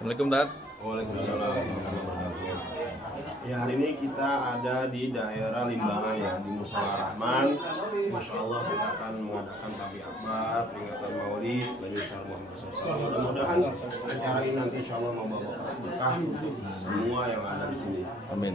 Assalamualaikum, Tat. Waalaikumsalam warahmatullahi wabarakatuh. Ya, hari ini kita ada di daerah Limbangan ya, di Mushola Rahman. Insya Allah kita akan mengadakan takbir akbar, peringatan Maulid Nabi Muhammad SAW. Mudah-mudahan acara ini nanti insya Allah membawa berkah untuk semua yang ada di sini. Amin.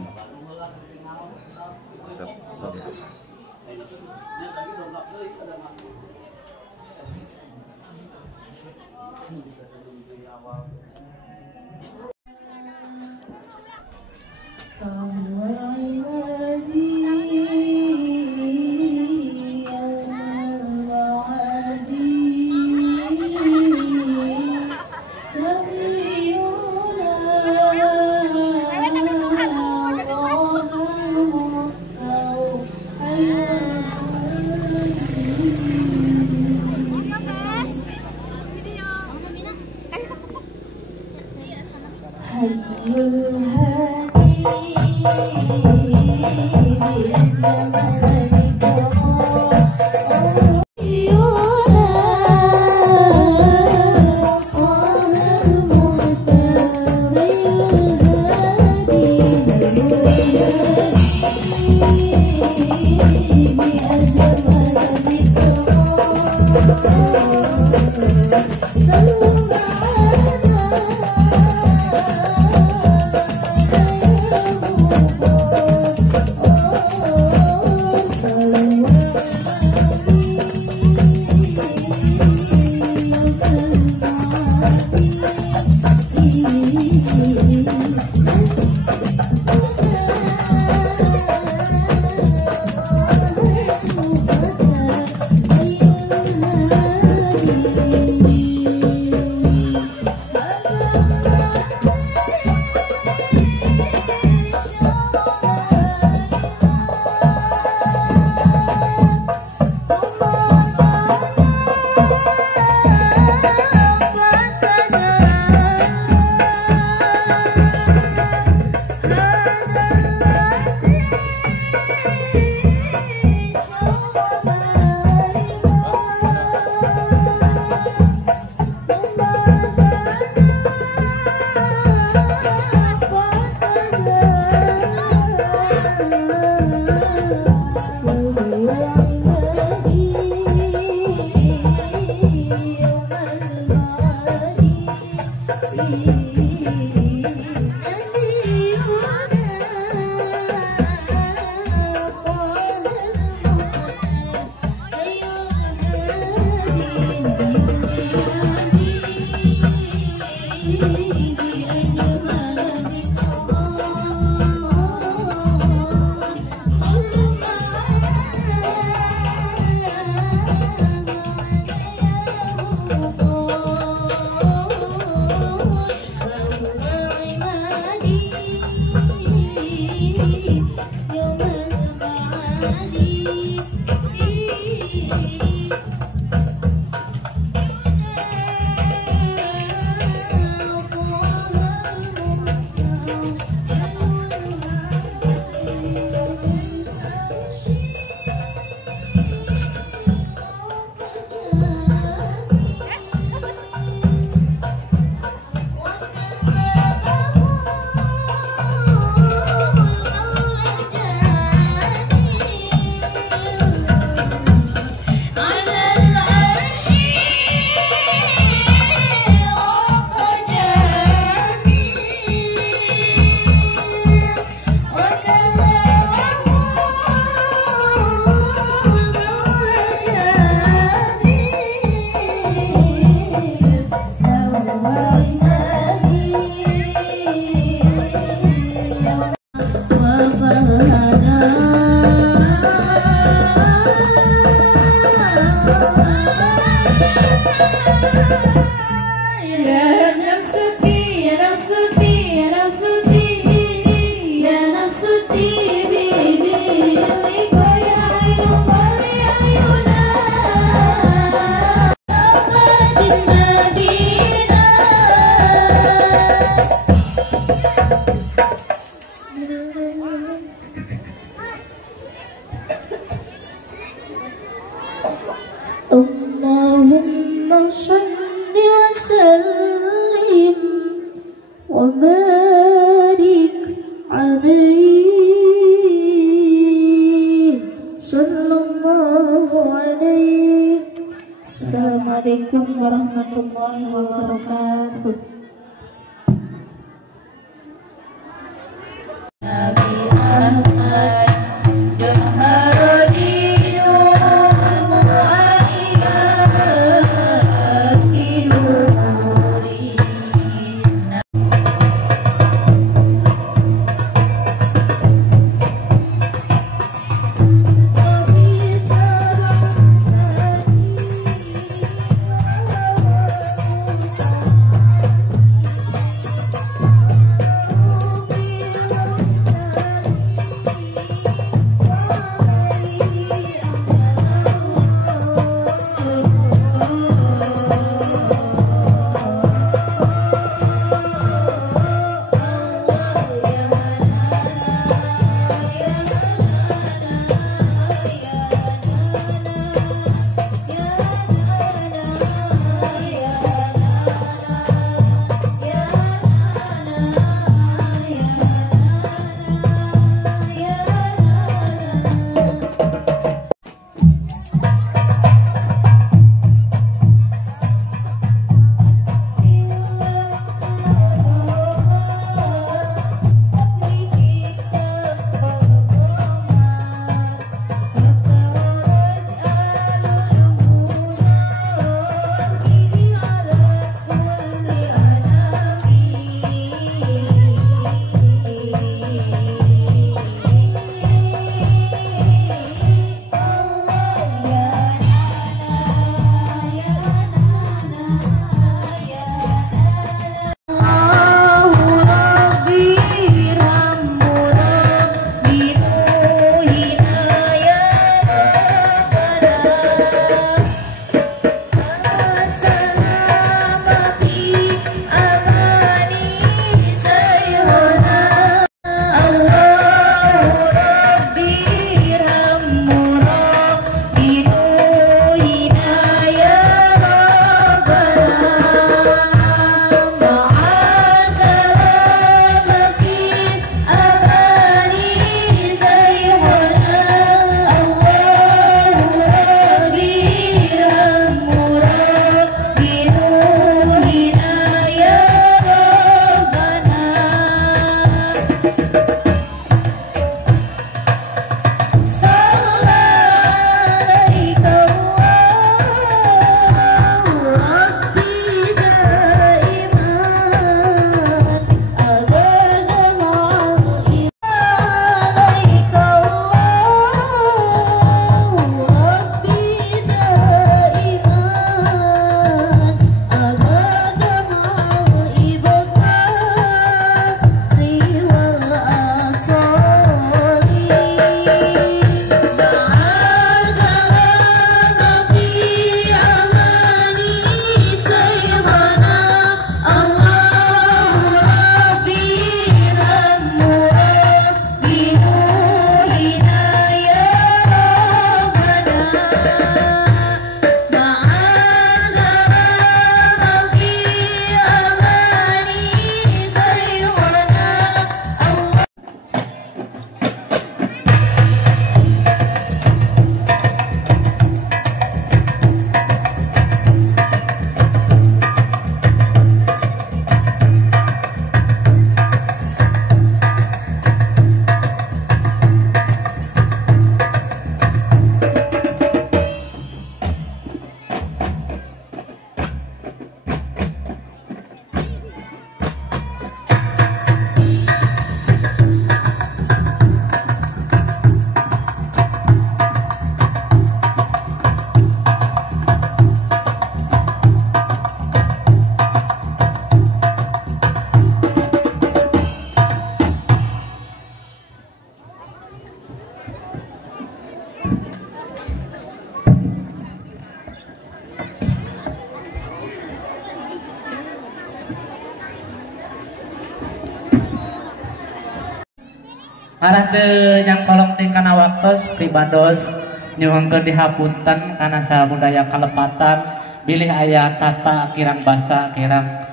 arah teu nyangkolong teh kana waktos pribados nyuhungkeun dihapunten kana sabudaya kalepatan bilih aya tata kirang basa kirang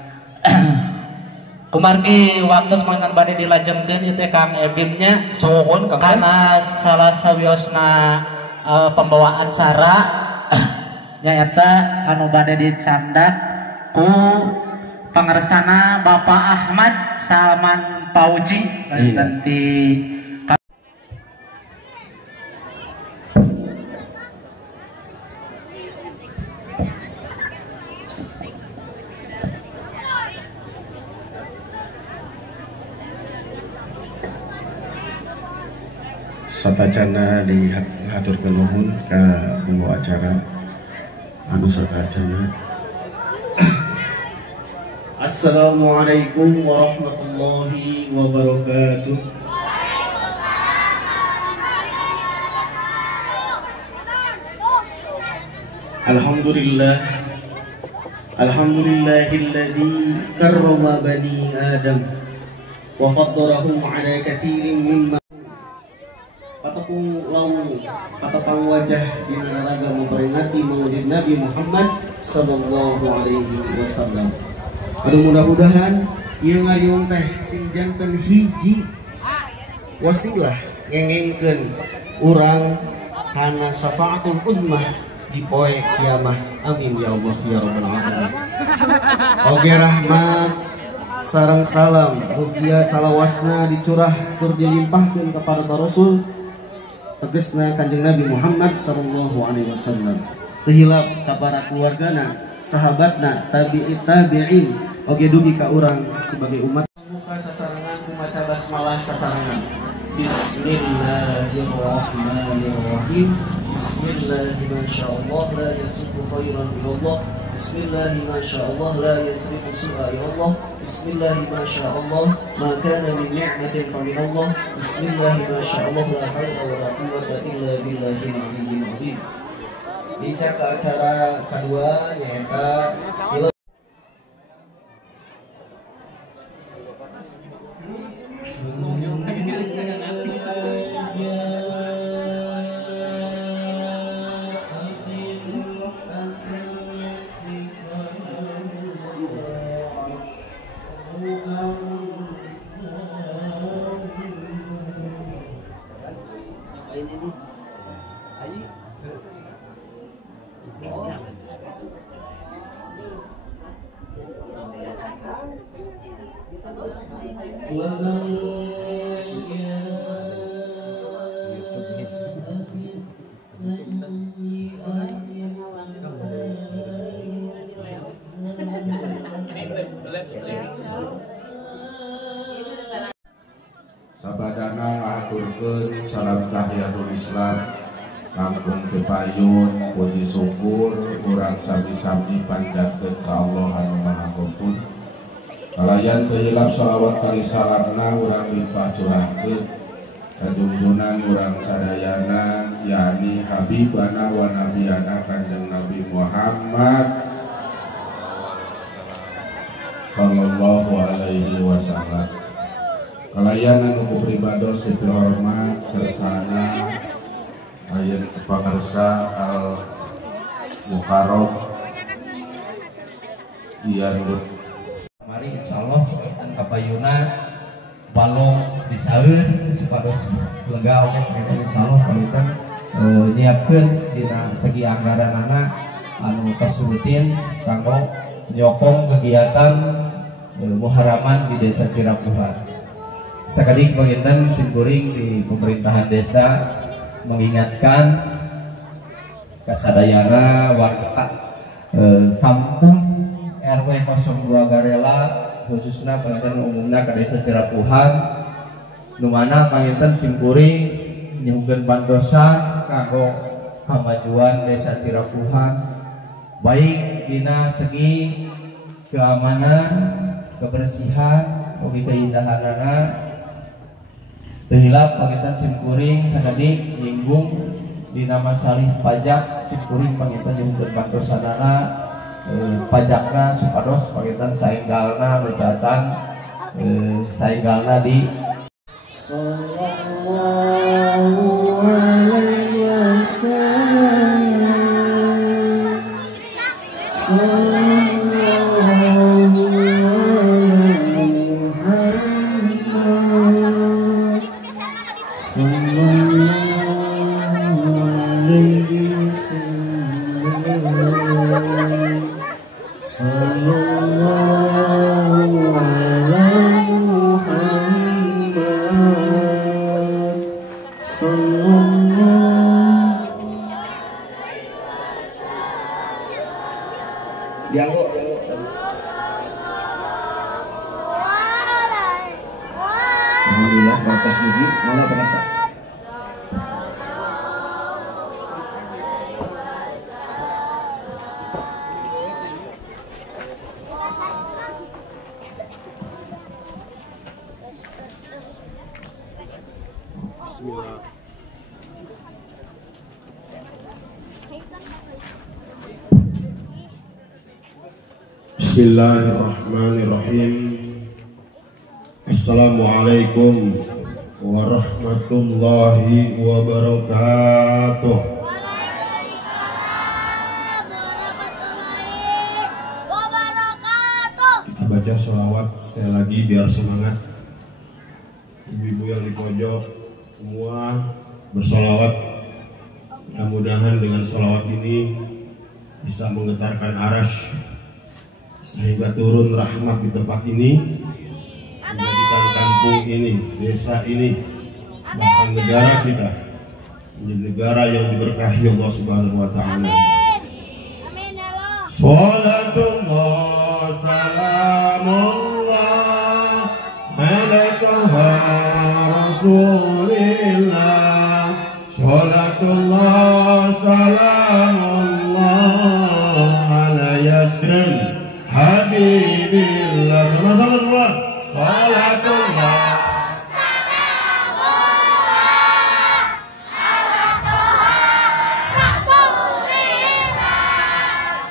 kumargi waktos mangan bade dilajengkeun ieu teh Kang Ebimnya sohon Kang kana salah sawiosna pembawa acara nyaeta anu bade dicandak ku pangersana Bapak Ahmad Salman Pauji nanti satacana dihaturkeun nuhun ka pembawa acara anu satacana. Assalamualaikum warahmatullahi wabarakatuh. Alhamdulillah, alhamdulillahilladzi karrama bani Adam wa faddalahum ala katsirin mimma patapung lawu patapang wajah di raga memperingati maulid Nabi Muhammad sallallahu alaihi wasallam. Aduh mudah-mudahan ieu ngariung teh sing janten hiji wasilah ngengengkeun urang kana syafaatul ummah di poe kiamah. Amin ya Allah ya rabbal alamin. Oge rahmat sareng salam rupiah salawasna dicurah tur dilimpahkeun kepada Rasul tegesna Kanjeng Nabi Muhammad sallallahu alaihi wasallam. Teu hilap ka para keluargana, sahabatna, tabi'in oge dugi ka urang sebagai umat. Muka sasarangan kumaca basmalah sasarangan. Bismillahirrahmanirrahim. Bismillahirrahmanirrahim. La yasufu khairan ilallah. Bismillahirrahmanirrahim. La yasrifu su'a ilallah. Bismillahirrahmanirrahim. Ma kana min ni'matin fa min Allah. Bismillahirrahmanirrahim. La haula wa la quwwata illa billahil aliyyil azim. Dicak ke acara kedua nyaeta sabadana ngaturkeun salam tahiyatul Islam langkung kepayun puji syukur urang sami-sami panjatkeun ka Allah anu Maha Mumpun. Kalayan teu hilap shalawat kali salamna urang limpah curahkeun ka junjungan urang sadayana yakni habibana wa nabiyana Kanjeng Nabi Muhammad sallallahu alaihi wasallam. Kalayan anu kupribados sepi hormat kersana ayeuna pangarsa al mukarram ieu mari insyaallah kapayuna balong disaeun supados lega oge insyaallah pamitan nyiapkeun dina segi anggaranana anu kasurutin kanggo nyokong kegiatan muharaman di Desa Cirapuhan. Sakadik penginten simkuring di pemerintahan desa mengingatkan kasadayana warga kampung RW 02 Garela khususnya penginten umumnya ke Desa Cirapuhan nu mana penginten simkuring nyuhkeun bantosan kanggo kamajuan Desa Cirapuhan baik dina segi keamanan, kebersihan, ugi keindahanana. Teu hilap panginten simkuring sakadi nyinggung dina masalih pajak simkuring panginten nyuhkeun bantosanana pajakna supados panginten saenggalna nu cacan saenggalna di sallallahu Alhamdulillah batas mugi malah berasa. Bismillah. Bismillahirrahmanirrahim. Assalamualaikum warahmatullahi wabarakatuh. Kita baca sholawat sekali lagi biar semangat. Ibu-ibu yang di pojok semua bersolawat. Mudah-mudahan dengan sholawat ini bisa menggetarkan arasy sehingga turun rahmat di tempat ini, menjadikan kampung ini, desa ini, bahkan negara kita menjadi negara yang diberkahi Allah Subhanahu wa taala. Salatullah salamullah ala Rasulillah. Salatullah salamullah ala Yasin Habibillah. Sama-sama semua. Salatullah salamullah ala Tuhan Rasulillah. Salatullah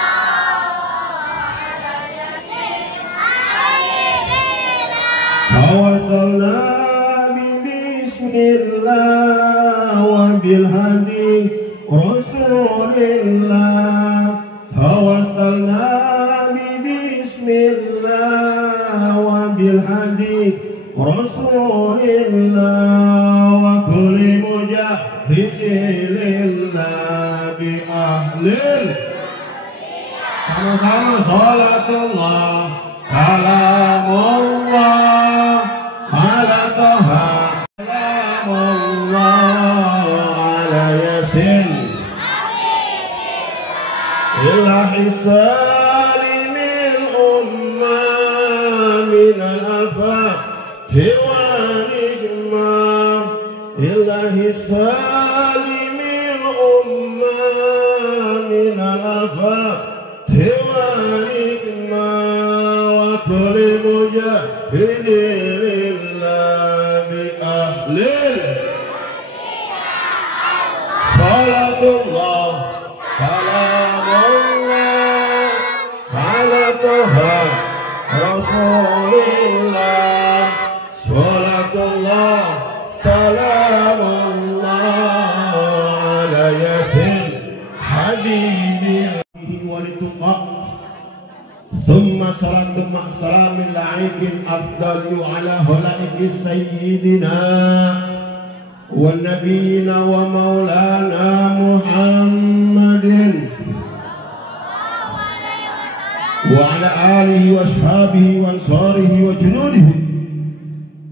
salamullah ala Yasin Habibillah. Tawasalna bismillah wa bilhadi Rasulillah. Tawassalna bismillah wa bilhadi Rasulillah wa kulli mujahidillah bi ahlil. Sama-sama salatullah salamullah ala Taha salamullah ala Yasin ilahi salimil ummah minal afati wa nikmah. Ilahi salimil ummah minal afati wa nikmah wa kulli mujahidillah bi ahlil. Salatullah salamullah ala Tuhan Rasulillah. Salatullah salamullah ala Yasin Habibihi walituqa. Thumma salatu ma'salamil la'ibin afdalu ala hulaiki sayyidina wa nabiyina wa maulana Muhammadin wa ala alihi wa ashabihi wa ansarihi wa junudihi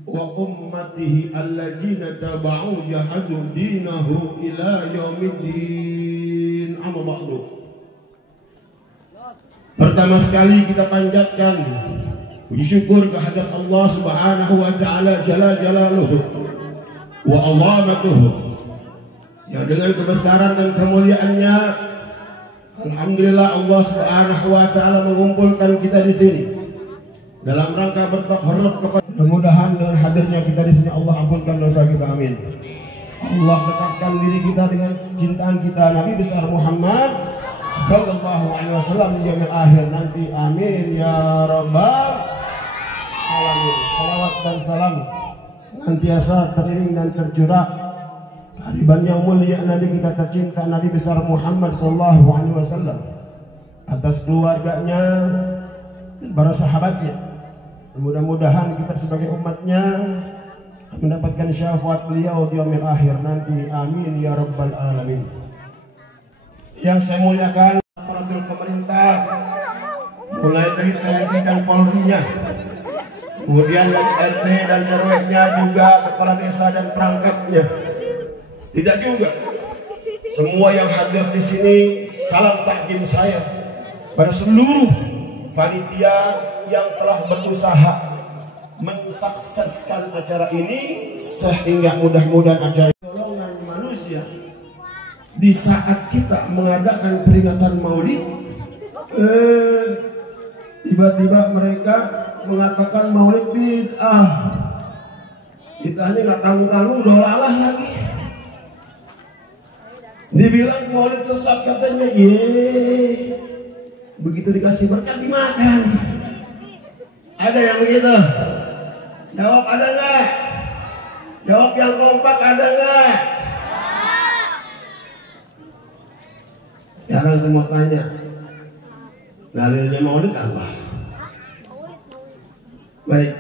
wa ummatihi alladzina taba'u jahadu dinahu ila yaumiddin. Amma ba'du. Pertama sekali kita panjatkan puji syukur kehadirat Allah Subhanahu wa taala jalla jalaluhu wa azamatuhu, yang dengan kebesaran dan kemuliaannya alhamdulillah Allah Subhanahu wa taala mengumpulkan kita di sini dalam rangka bertakarrub kepada. Mudah-mudahan dengan hadirnya kita di sini Allah ampunkan dosa kita, amin. Allah dekatkan diri kita dengan cintaan kita Nabi besar Muhammad sallallahu alaihi wasallam di yaumil akhir nanti, amin ya rabbal alamin. Salawat dan salam senantiasa teriring dan tercurah kehadiran yang mulia Nabi kita tercinta Nabi besar Muhammad sallallahu alaihi wasallam atas keluarganya dan para sahabatnya. Mudah-mudahan kita sebagai umatnya mendapatkan syafaat beliau di yaumil akhir nanti, amin ya rabbal alamin. Yang saya muliakan aparatur pemerintah, mulai dari TNI dan Polri-nya, kemudian dari RT dan RW-nya, juga kepala desa dan perangkatnya. Tidak juga semua yang hadir di sini, salam takdim saya pada seluruh panitia yang telah berusaha mensukseskan acara ini sehingga mudah-mudahan acara golongan manusia di saat kita mengadakan peringatan Maulid tiba-tiba mereka mengatakan Maulid bid'ah. Bid'ahnya nggak tanggung-tanggung dolalah lagi. Dibilang Maulid sesat katanya, begitu dikasih berkat dimakan. Ada yang begitu? Jawab ada nggak? Jawab yang kompak ada nggak? Sekarang semua tanya, dalilnya Maulid apa? Baik,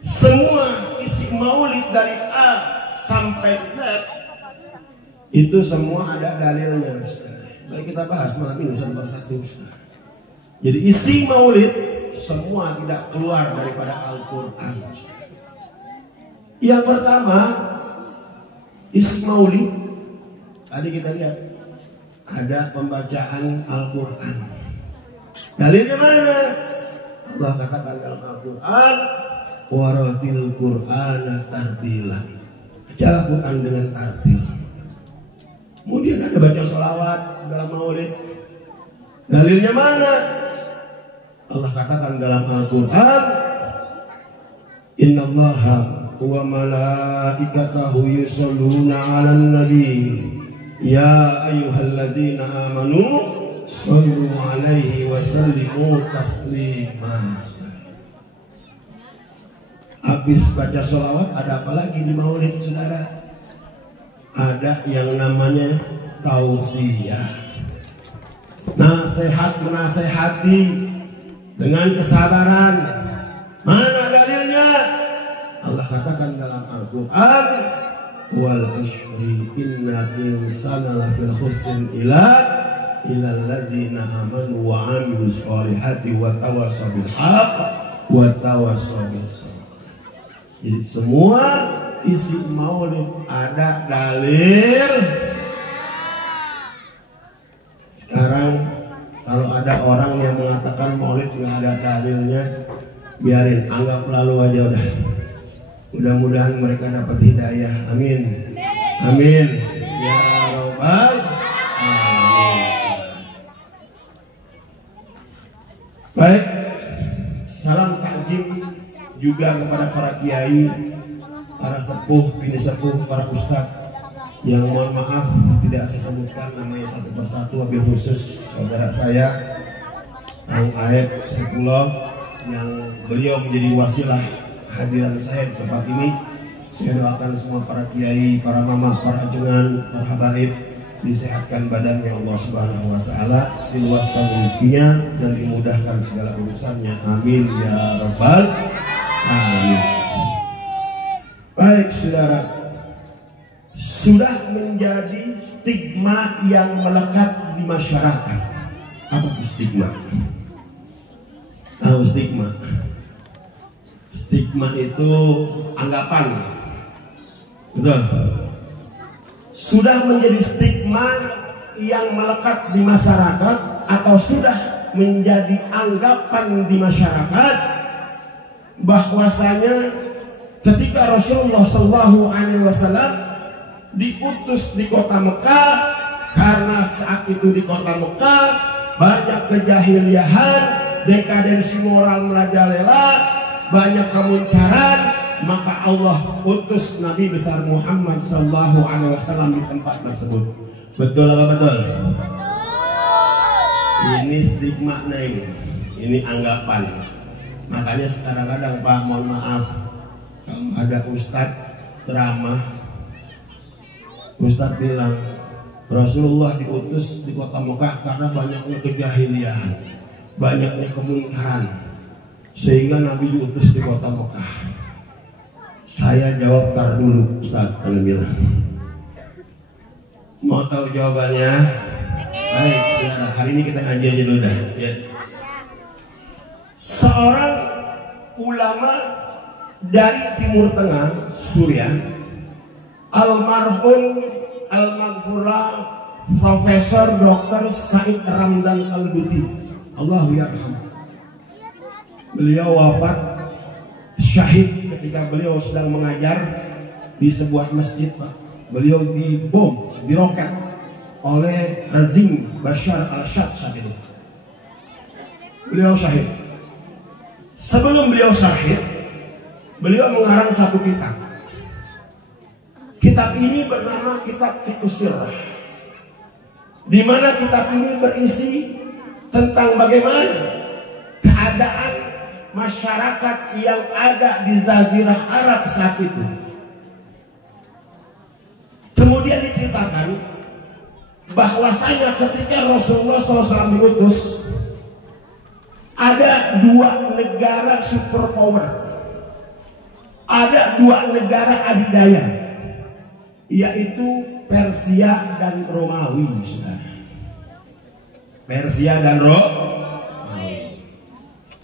semua isi Maulid dari A sampai Z itu semua ada dalilnya. Baik, kita bahas malam ini satu persatu. Jadi isi Maulid semua tidak keluar daripada Al-Quran. Yang pertama, isi Maulid tadi kita lihat ada pembacaan Al-Quran. Dalilnya mana? Allah katakan dalam Al-Quran, waratil Qur'ana tartila. Baca Quran dengan tartil. Kemudian ada baca sholawat dalam Maulid. Dalilnya mana? Allah katakan dalam Al-Quran, innallaha wa malaikatahu yusholluna 'alan nabi ya ayyuhalladzina amanu shollu 'alaihi wa sallimu taslima. Habis baca sholawat ada apa lagi di Maulid, saudara? Ada yang namanya tausiah, nasihat menasehati dengan kesabaran. Mana dalilnya? Allah katakan dalam Al-Quran, wal ashri inna insana lafil khusrin ilal ladzina amanu wa amilus solihati wa tawassaw bil haqq wa tawassaw bis sabr. Jadi semua isi Maulid ada dalil. Sekarang kalau ada orang yang mengatakan Maulid nggak ada dalilnya, biarin, anggap lalu aja udah. Mudah-mudahan mereka dapat hidayah. Amin. Amin. Ya Rabbal Alamin. Baik, salam takjim juga kepada para kiai, para sepuh, bini sepuh, para ustadz yang mohon maaf tidak saya sebutkan namanya satu persatu, wabil khusus saudara saya Kang Aep Saifullah yang beliau menjadi wasilah hadiran saya di tempat ini. Saya doakan semua para kiai, para mama, para jungan, para habaib disehatkan badannya Allah Subhanahu wa taala, diluaskan rezekinya dan dimudahkan segala urusannya. Amin ya rabbal alamin. Baik saudara, sudah menjadi stigma yang melekat di masyarakat. Apa itu stigma? Tahu stigma? Stigma itu anggapan, betul? Sudah menjadi stigma yang melekat di masyarakat atau sudah menjadi anggapan di masyarakat bahwasanya ketika Rasulullah SAW diutus di kota Mekah, karena saat itu di kota Mekah banyak kejahiliahan, dekadensi moral merajalela, banyak kemunkaran, maka Allah utus Nabi besar Muhammad SAW di tempat tersebut. Betul apa betul? Ini stigma nih, ini anggapan. Makanya kadang-kadang Pak, mohon maaf, ada ustadz ceramah, ustadz bilang Rasulullah diutus di kota Mekah karena banyaknya kejahiliaan, banyaknya kemungkaran, sehingga Nabi diutus di kota Mekah. Saya jawab tar dulu, Ustadz, anda bilang. Mau tahu jawabannya? Baik, saudara, hari ini kita ngaji aja dulu dah. Ya. Seorang ulama dari Timur Tengah, Suriah, almarhum Al-Maghfurah Profesor Dr. Said Ramdan Al-Buti, Allahu yarham, Beliau wafat syahid ketika beliau sedang mengajar di sebuah masjid, Pak. Beliau dibom, diroket oleh rezim Bashar al-Assad saat itu. Beliau syahid. Sebelum beliau syahid, beliau mengarang satu kitab. Kitab ini bernama Kitab Fiqhus Sirah, di mana kitab ini berisi tentang bagaimana keadaan masyarakat yang ada di Jazirah Arab saat itu. Kemudian diceritakan bahwasanya ketika Rasulullah SAW diutus, ada dua negara superpower, ada dua negara adidaya, yaitu Persia dan Romawi. Persia dan Romawi.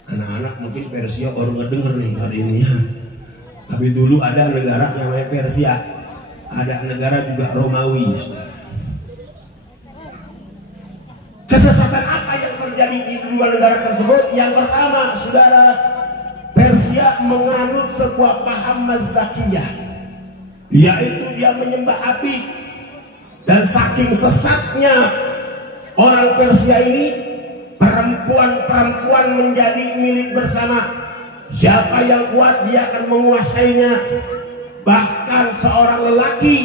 Anak-anak mungkin Persia baru ngedenger nih hari ini ya. Tapi dulu ada negara yang namanya Persia, ada negara juga Romawi. Kesesatan apa yang terjadi di dua negara tersebut? Yang pertama, saudara, Persia menganut sebuah paham mazdakiyah, yaitu dia menyembah api. Dan saking sesatnya orang Persia ini, perempuan-perempuan menjadi milik bersama. Siapa yang kuat dia akan menguasainya. Bahkan seorang lelaki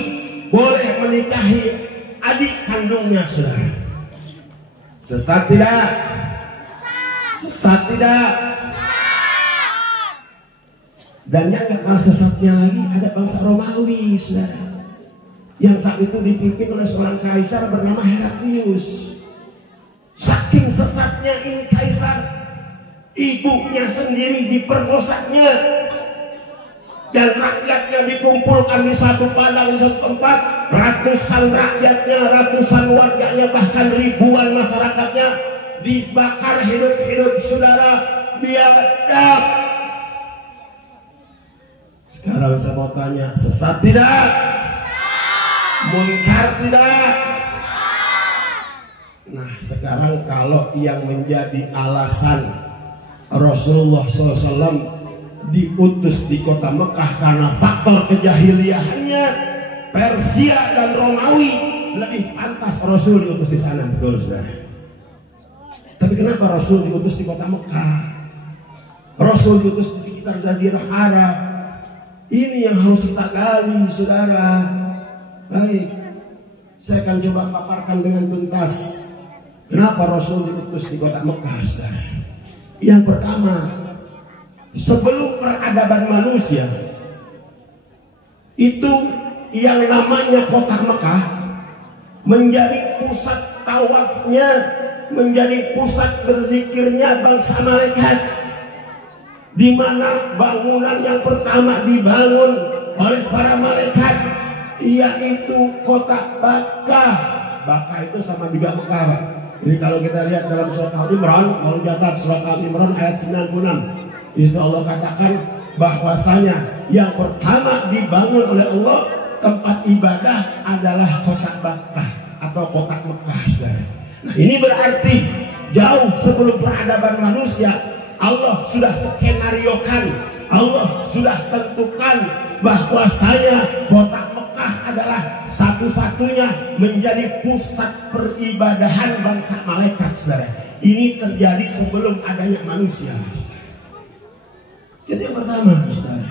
boleh menikahi adik kandungnya, saudara. Sesat tidak? Sesat tidak? Dan yang gak kalah sesatnya lagi ada bangsa Romawi, saudara, yang saat itu dipimpin oleh seorang kaisar bernama Heraklius. Saking sesatnya ini kaisar, ibunya sendiri diperkosanya, dan rakyatnya dikumpulkan di satu padang, di satu tempat. Ratusan rakyatnya, ratusan warganya, bahkan ribuan masyarakatnya dibakar hidup-hidup, saudara, biadab. Sekarang saya mau tanya, sesat tidak? Munkar tidak? Nah, sekarang kalau yang menjadi alasan Rasulullah SAW diutus di kota Mekah karena faktor kejahiliahannya, Persia dan Romawi, lebih pantas Rasul diutus di sana, betul saudara. Tapi kenapa Rasul diutus di kota Mekah? Rasul diutus di sekitar Jazirah Arab. Ini yang harus kita gali, saudara. Baik, saya akan coba paparkan dengan tuntas kenapa Rasul diutus di kota Mekah, saudara. Yang pertama, sebelum peradaban manusia itu, yang namanya kota Mekah menjadi pusat tawafnya, menjadi pusat berzikirnya bangsa malaikat, di mana bangunan yang pertama dibangun oleh para malaikat yaitu kota Bakkah. Bakkah itu sama juga Mekah, Pak. Jadi kalau kita lihat dalam surat Al-Imran, kalau catat surat Al-Imran ayat 96, itu Allah katakan bahwasanya yang pertama dibangun oleh Allah tempat ibadah adalah kota Bakkah atau kota Mekah, saudara. Nah, ini berarti jauh sebelum peradaban manusia, Allah sudah skenariokan, Allah sudah tentukan bahwasanya kota Mekah adalah satu-satunya menjadi pusat peribadahan bangsa malaikat, saudara. Ini terjadi sebelum adanya manusia. Jadi yang pertama, saudara.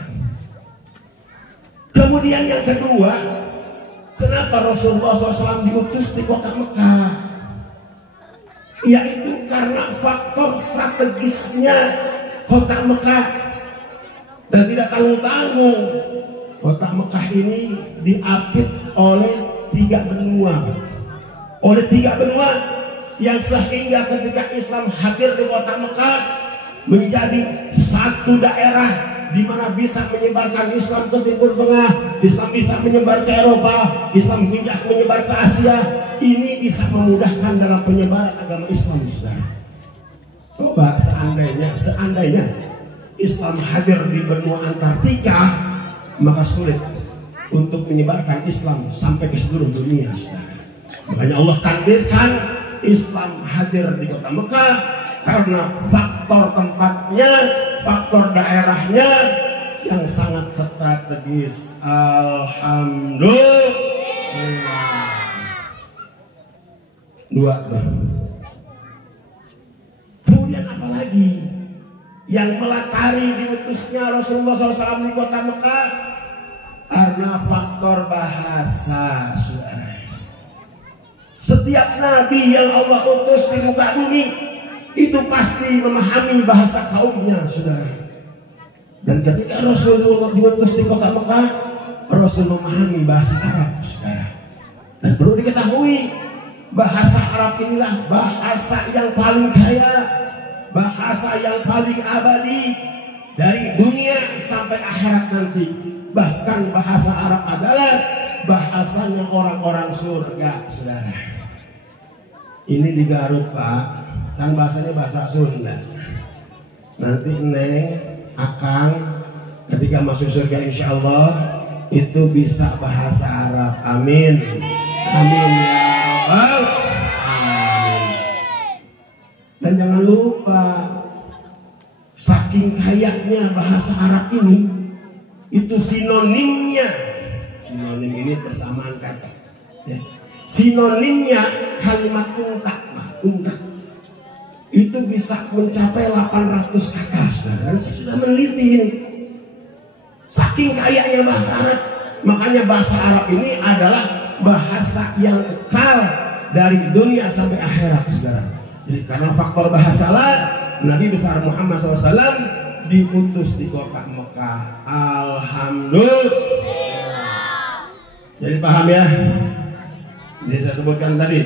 Kemudian yang kedua, kenapa Rasulullah SAW diutus di kota Mekah? Yaitu karena faktor strategisnya kota Mekah. Dan tidak tanggung-tanggung, kota Mekah ini diapit oleh 3 benua. Oleh 3 benua yang sehingga ketika Islam hadir di kota Mekah menjadi satu daerah di mana bisa menyebarkan Islam ke Timur Tengah, Islam bisa menyebar ke Eropa, Islam menyebar ke Asia. Ini bisa memudahkan dalam penyebaran agama Islam, saudara. Coba seandainya Islam hadir di benua Antartika, maka sulit untuk menyebarkan Islam sampai ke seluruh dunia, saudara. Makanya Allah takdirkan Islam hadir di kota Mekah karena faktor tempatnya faktor daerahnya yang sangat strategis. Alhamdulillah. Dua tuh. Kemudian apalagi yang melakari diutusnya Rasulullah SAW di kota Mekah? Karena faktor bahasa, saudara. Setiap nabi yang Allah utus di muka bumi itu pasti memahami bahasa kaumnya, saudara. Dan ketika Rasulullah diutus di kota Mekah, Rasul memahami bahasa Arab, saudara. Dan perlu diketahui, bahasa Arab inilah bahasa yang paling kaya, bahasa yang paling abadi dari dunia sampai akhirat nanti. Bahkan bahasa Arab adalah bahasanya orang-orang surga, saudara. Ini di Garut, Pak, kan bahasanya bahasa Sunda. Nanti Neng, Akang ketika masuk surga insya Allah itu bisa bahasa Arab. Amin. Amin ya Allah. Amin. Dan jangan lupa, saking kayanya bahasa Arab ini, itu sinonimnya, sinonim ini persamaan kata ya. Sinonimnya kalimat unta itu bisa mencapai 800 kata, saudara. Saya sudah meneliti ini, saking kayanya bahasa Arab. Makanya bahasa Arab ini adalah bahasa yang kekal dari dunia sampai akhirat, saudara. Jadi karena faktor bahasa lah, Nabi besar Muhammad SAW diutus di kota Mekah. Alhamdulillah. Jadi paham ya? Ini saya sebutkan tadi,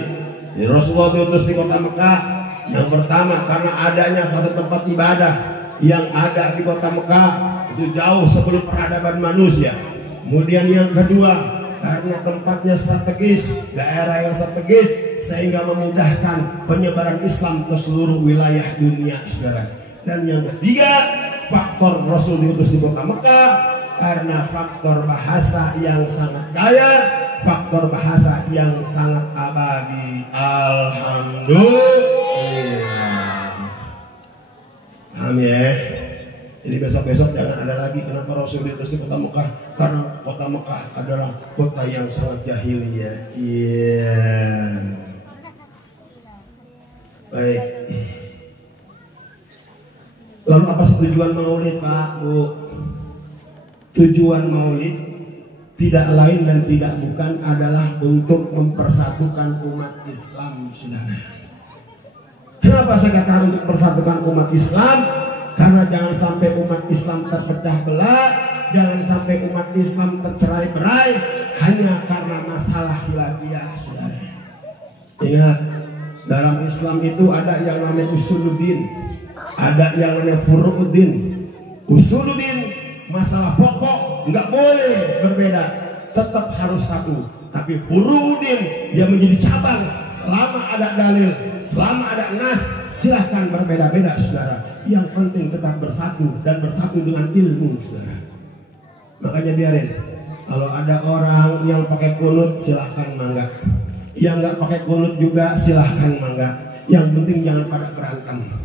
Rasulullah diutus di kota Mekah. Yang pertama karena adanya satu tempat ibadah yang ada di kota Mekah itu jauh sebelum peradaban manusia. Kemudian yang kedua karena tempatnya strategis, daerah yang strategis sehingga memudahkan penyebaran Islam ke seluruh wilayah dunia, saudara. Dan yang ketiga, faktor Rasul diutus di kota Mekah karena faktor bahasa yang sangat kaya, faktor bahasa yang sangat abadi. Alhamdulillah. Paham ya? Jadi besok-besok jangan ada lagi kenapa Rasul diutus di kota Mekah, karena kota Mekah adalah kota yang sangat jahiliyah. Yeah. Baik. Lalu apa sih tujuan maulid, Pak, Bu? Tujuan maulid tidak lain dan tidak bukan adalah untuk mempersatukan umat Islam, saudara. Kenapa saya katakan untuk mempersatukan umat Islam? Karena jangan sampai umat Islam terpecah belah, jangan sampai umat Islam tercerai-berai hanya karena masalah khilafiyah, saudara. Ingat, dalam Islam itu ada yang namanya usuluddin, ada yang namanya furu'uddin. Usuluddin, masalah pokok, nggak boleh berbeda, tetap harus satu. Tapi furu'uddin, dia menjadi cabang. Selama ada dalil, selama ada nas, silahkan berbeda-beda, saudara. Yang penting tetap bersatu dan bersatu dengan ilmu, saudara. Makanya biarin, kalau ada orang yang pakai kunut silahkan mangga, yang nggak pakai kunut juga silahkan mangga. Yang penting jangan pada berantem.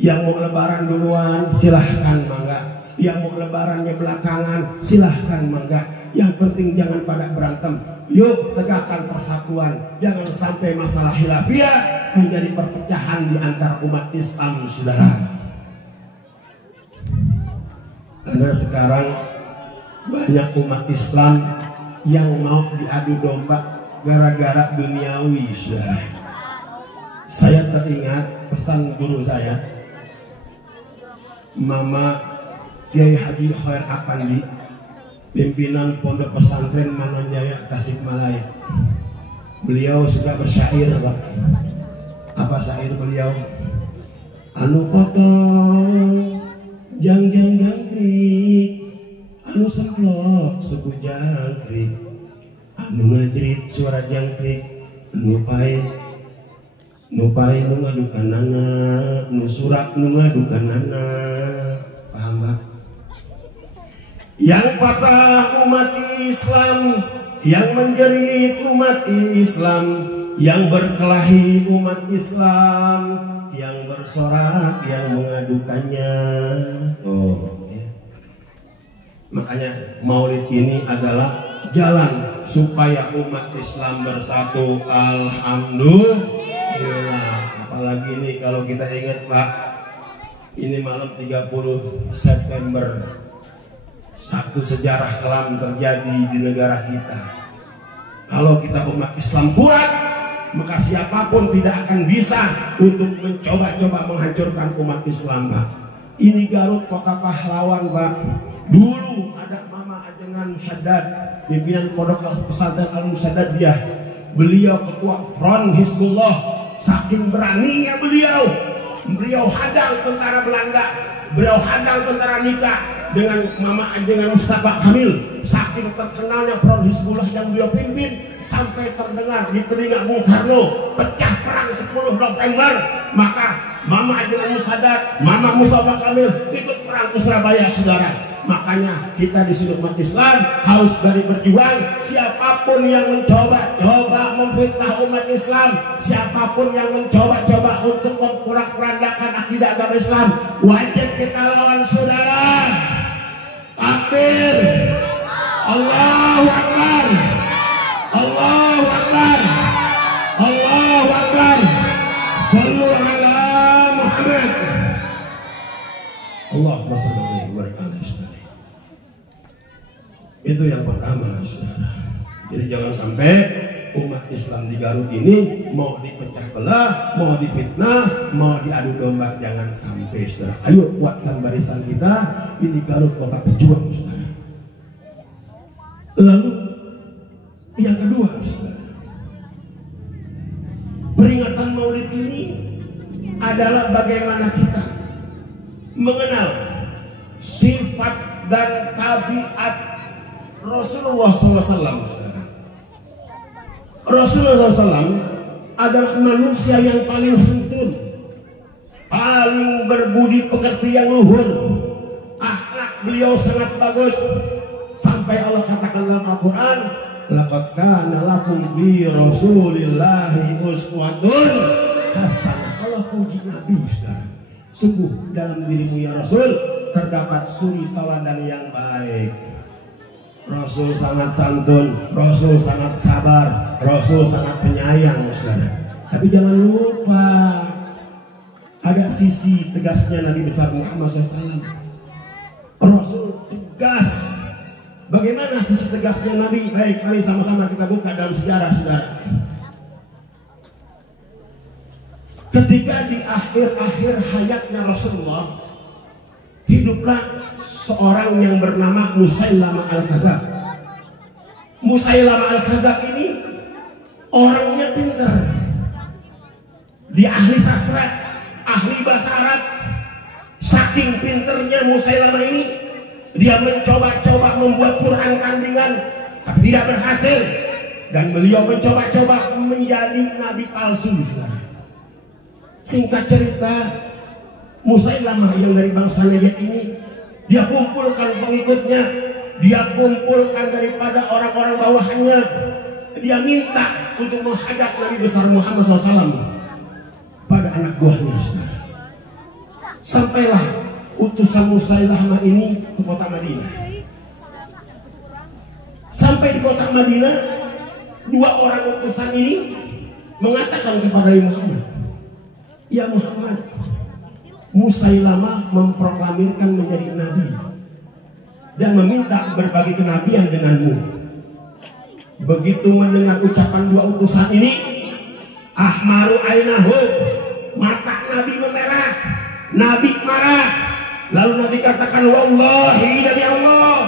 Yang mau lebaran duluan silahkan mangga, yang mau lebarannya belakangan silahkan mangga. Yang penting jangan pada berantem. Yuk tegakkan persatuan, jangan sampai masalah khilafiyah menjadi perpecahan di antara umat Islam, saudara. Karena sekarang banyak umat Islam yang mau diadu domba gara-gara duniawi, saudara. Saya teringat pesan guru saya, Mama Kiai Haji Khair Apandi, pimpinan Pondok Pesantren Mananjaya Tasikmalaya. Beliau suka bersyair, Pak. Apa syair beliau? Anu potong jang-jang jangkrik, anu semplok suku jangkrik, anu ngajrit suara jangkrik, nupai nu ngadukanana, nu surak nu ngadukanana. Paham, Pak? Yang patah umat Islam, yang menjerit umat Islam, yang berkelahi umat Islam, yang bersorak, yang mengadukannya. Oh, ya. Makanya Maulid ini adalah jalan supaya umat Islam bersatu. Alhamdulillah. Apalagi ini kalau kita ingat Pak, ini malam 30 September, satu sejarah kelam terjadi di negara kita. Kalau kita umat Islam kuat, maka siapapun tidak akan bisa untuk mencoba-coba menghancurkan umat Islam, Pak. Ini Garut, kota pahlawan, Pak. Dulu ada Mama Ajengan Musyaddad, pimpinan pondok pesantren Al-Musyaddadiyah. Beliau ketua Front Hizbullah. Saking beraninya beliau hadang tentara Belanda, beliau hadang tentara Nika dengan Mama Ajengan Mustafa Kamil. Saking terkenalnya Front Hizbullah yang beliau pimpin, sampai terdengar di telinga Bung Karno pecah perang 10 November, maka Mama Ajengan Musyaddad, Mama Mustafa Kamil ikut perang ke Surabaya, saudara. Makanya kita di sudut umat Islam harus dari berjuang. Siapapun yang mencoba-coba memfitnah umat Islam, siapapun yang mencoba-coba untuk memporak-porandakan akidah agama Islam, wajib kita lawan, saudara. Takbir, Allahu Akbar, Allahu Akbar, Allahu Akbar. Sallu ala Muhammad. Allahumma shalli alaihi wa sallam. Itu yang pertama, saudara. Jadi jangan sampai umat Islam di Garut ini mau dipecah belah, mau difitnah, mau diadu domba. Jangan sampai, saudara. Ayo kuatkan barisan kita. Ini Garut kota pejuang, saudara. Lalu yang kedua, saudara, peringatan Maulid ini adalah bagaimana kita mengenal sifat dan tabiat Rasulullah SAW. Rasulullah SAW adalah manusia yang paling santun, paling berbudi pekerti yang luhur. Akhlak beliau sangat bagus, sampai Allah katakan dalam Al-Quran, laqad kana lakum fi Rasulillahi uswatun hasanah. Allah puji Nabi, saudara. Sungguh dalam dirimu ya Rasul terdapat suri tauladan yang baik. Rasul sangat santun, Rasul sangat sabar, Rasul sangat penyayang, saudara. Tapi jangan lupa ada sisi tegasnya Nabi besar Muhammad SAW. Rasul tegas. Bagaimana sisi tegasnya Nabi? Baik, mari sama-sama kita buka dalam sejarah, saudara. Ketika di akhir-akhir hayatnya Rasulullah, hiduplah seorang yang bernama Musailamah Al-Kadzab. Musailamah Al-Kadzab ini orangnya pintar. Dia ahli sastra, ahli bahasa Arab. Saking pinternya Musailamah ini, dia mencoba-coba membuat Quran tandingan, tapi tidak berhasil. Dan beliau mencoba-coba menjadi nabi palsu, saudara. Singkat cerita, Musailamah yang dari bangsa Najd ini, dia kumpulkan pengikutnya, dia kumpulkan daripada orang-orang bawahannya, dia minta untuk menghadap Nabi besar Muhammad SAW pada anak buahnya. Sampailah utusan Musailamah ini ke kota Madinah. Sampai di kota Madinah, dua orang utusan ini mengatakan kepada Muhammad, ya Muhammad, Musailamah memproklamirkan menjadi nabi dan meminta berbagi kenabian denganmu. Begitu mendengar ucapan dua utusan ini, ahmaru ainahu, mata Nabi memerah, Nabi marah. Lalu Nabi katakan, wallahi demi Allah,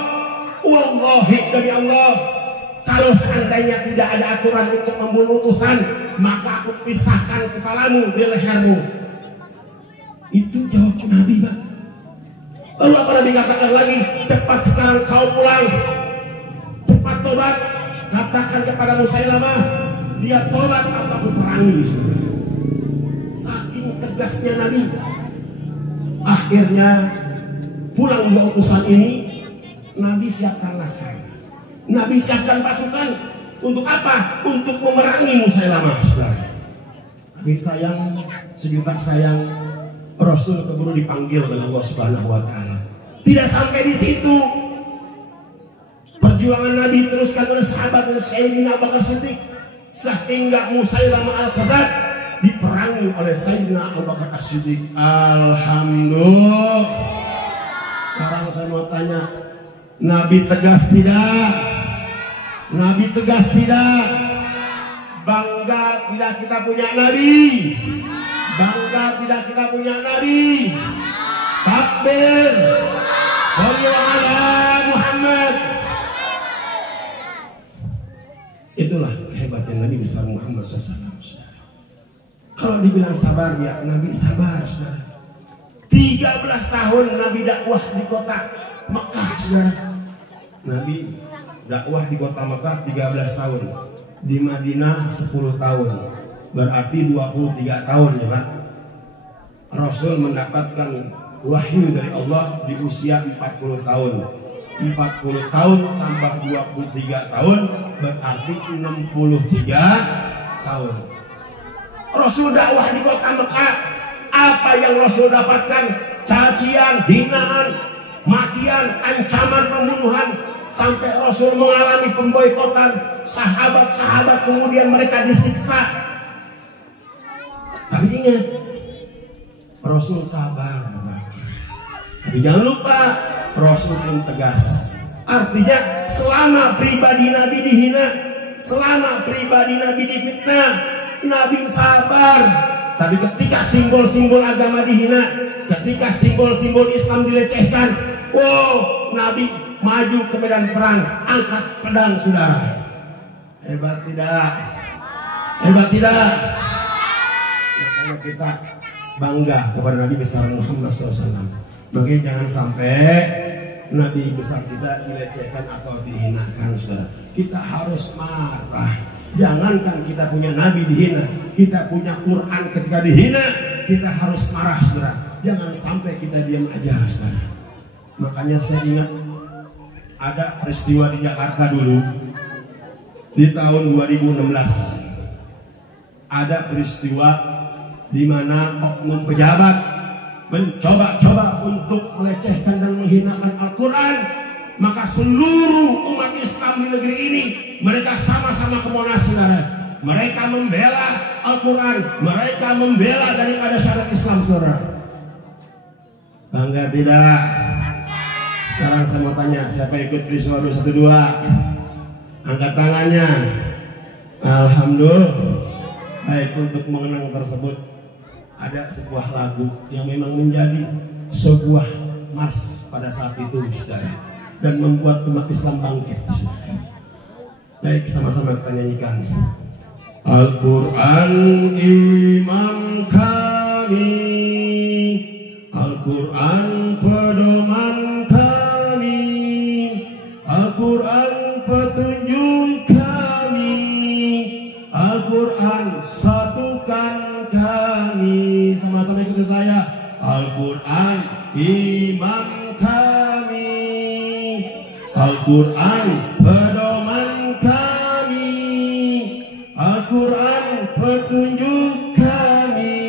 wallahi demi Allah, kalau seandainya tidak ada aturan untuk membunuh utusan, maka aku pisahkan kepalamu di lehermu. Itu jawab Nabi, Pak. Lalu apa Nabi katakan lagi? Cepat sekarang kau pulang, cepat tobat. Katakan kepada Musailamah, dia tobat atau aku perangi. Saking tegasnya Nabi. Akhirnya pulang dua utusan ini, Nabi siapkan laskar, Nabi siapkan pasukan. Untuk apa? Untuk memerangi Musailamah, saudara. Tapi sayang, sejuta sayang, Rasul keburu dipanggil oleh Allah Subhanahu wa Ta'ala. Tidak sampai di situ. Perjuangan Nabi teruskan oleh sahabat dan Sayyidina Abu Bakar Siddiq, sehingga Musailamah al-Kadzdzab diperangi oleh Sayyidina Abu Bakar As-Siddiq. Alhamdulillah. Sekarang saya mau tanya, Nabi tegas tidak? Nabi tegas tidak? Bangga tidak kita punya Nabi? Bangga tidak kita punya Nabi? Takbir. Shallu ala Muhammad. Itulah kehebatan Nabi besar Muhammad SAW. Kalau dibilang sabar, ya Nabi sabar, saudara. 13 tahun Nabi dakwah di kota Mekah, saudara. Nabi dakwah di kota Mekah 13 tahun. Di Madinah 10 tahun. Berarti 23 tahun, ya Pak. Rasul mendapatkan wahyu dari Allah di usia 40 tahun. 40 tahun tambah 23 tahun berarti 63 tahun. Rasul dakwah di kota Mekah. Apa yang Rasul dapatkan? Cacian, hinaan, matian, ancaman pembunuhan, sampai Rasul mengalami pemboikotan. Sahabat-sahabat kemudian mereka disiksa. Tapi ingat, Rasul sabar. Tapi jangan lupa, Rasul pun tegas. Artinya selama pribadi Nabi dihina, selama pribadi Nabi difitnah, Nabi sabar. Tapi ketika simbol-simbol agama dihina, ketika simbol-simbol Islam dilecehkan, wow, Nabi maju ke medan perang, angkat pedang, saudara. Hebat tidak? Hebat tidak? Makanya kita bangga kepada Nabi besar Muhammad SAW. Makanya jangan sampai Nabi besar kita dilecehkan atau dihinakan, saudara. Kita harus marah. Jangankan kita punya Nabi dihina, kita punya Quran ketika dihina, kita harus marah, saudara. Jangan sampai kita diam aja, saudara. Makanya saya ingat ada peristiwa di Jakarta dulu di tahun 2016. Ada peristiwa di mana oknum pejabat mencoba-coba untuk melecehkan dan menghinakan Al-Quran. Maka seluruh umat Islam di negeri ini mereka sama-sama ke Monas, saudara. Mereka membela Al-Quran, mereka membela daripada syariat Islam, saudara. Bangga tidak? Sekarang saya mau tanya, siapa ikut peristiwa 212? Angkat tangannya. Alhamdulillah. Baik, untuk mengenang tersebut ada sebuah lagu yang memang menjadi sebuah mars pada saat itu, saudara, dan membuat umat Islam bangkit. Baik, sama-sama kita nyanyikan. Al-Quran imam kami, Al-Quran pedoman kami, Al-Quran petunjuk kami, Al-Quran satukan kami. Sama-sama ikuti saya. Al-Quran imam kami, Al-Quran pedoman kami, Al-Quran petunjuk kami,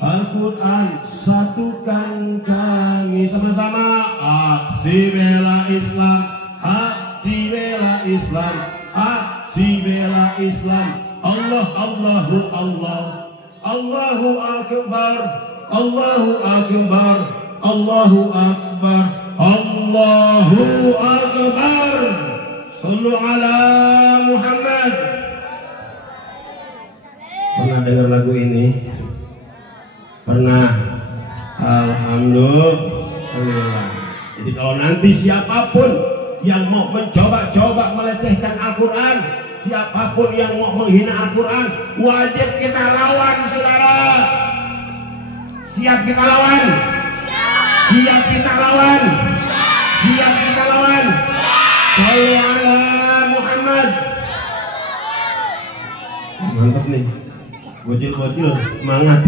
Al-Quran satukan kami. Sama-sama. Aksi bela Islam, aksi bela Islam, aksi bela Islam. Allah, Allahu Allah, Allahu Akbar, Allahu Akbar, Allahu Akbar, Allahu Akbar. Sallu ala Muhammad. Pernah dengar lagu ini? Pernah? Alhamdulillah. Jadi kalau nanti siapapun yang mau mencoba-coba melecehkan Al-Quran, siapapun yang mau menghina Al-Quran, wajib kita lawan, saudara. Siap kita lawan? Siap kita lawan? Siap kita lawan? Shallu ala Muhammad. Mantap nih, bocil-bocil semangat.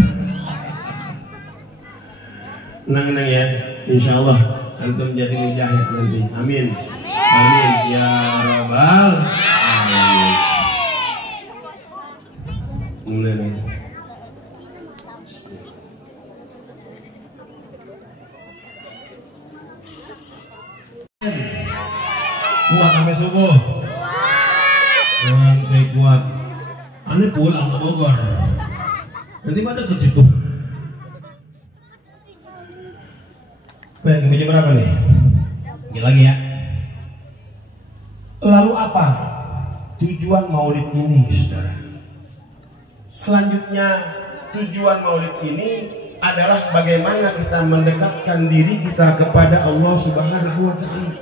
Tenang-tenang ya, insya Allah antum jadi mujahid nanti. Amin. Amin ya rabbal alamin. Mulai. Kuat sampai subuh. Kuat, kuat. Aneh pulang ke Bogor. Nanti pada ke situ. Baik, meja berapa nih? Lagi ya. Lalu apa tujuan maulid ini, saudara? Selanjutnya tujuan maulid ini adalah bagaimana kita mendekatkan diri kita kepada Allah Subhanahu wa Ta'ala.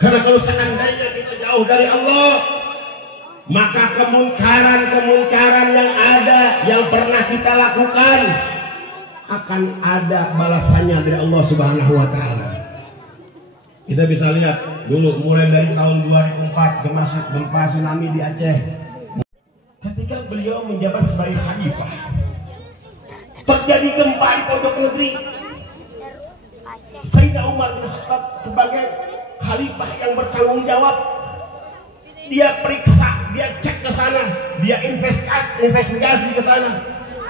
Karena kalau seandainya kita jauh dari Allah, maka kemungkaran-kemungkaran yang ada, yang pernah kita lakukan, akan ada balasannya dari Allah Subhanahu wa Ta'ala. Kita bisa lihat dulu mulai dari tahun 2004 gempa tsunami di Aceh. Ketika beliau menjabat sebagai khalifah, terjadi gempa di pojok negeri. Sayyidina Umar bin Khattab sebagai khalifah yang bertanggung jawab, dia periksa, dia cek ke sana, dia investigasi ke sana.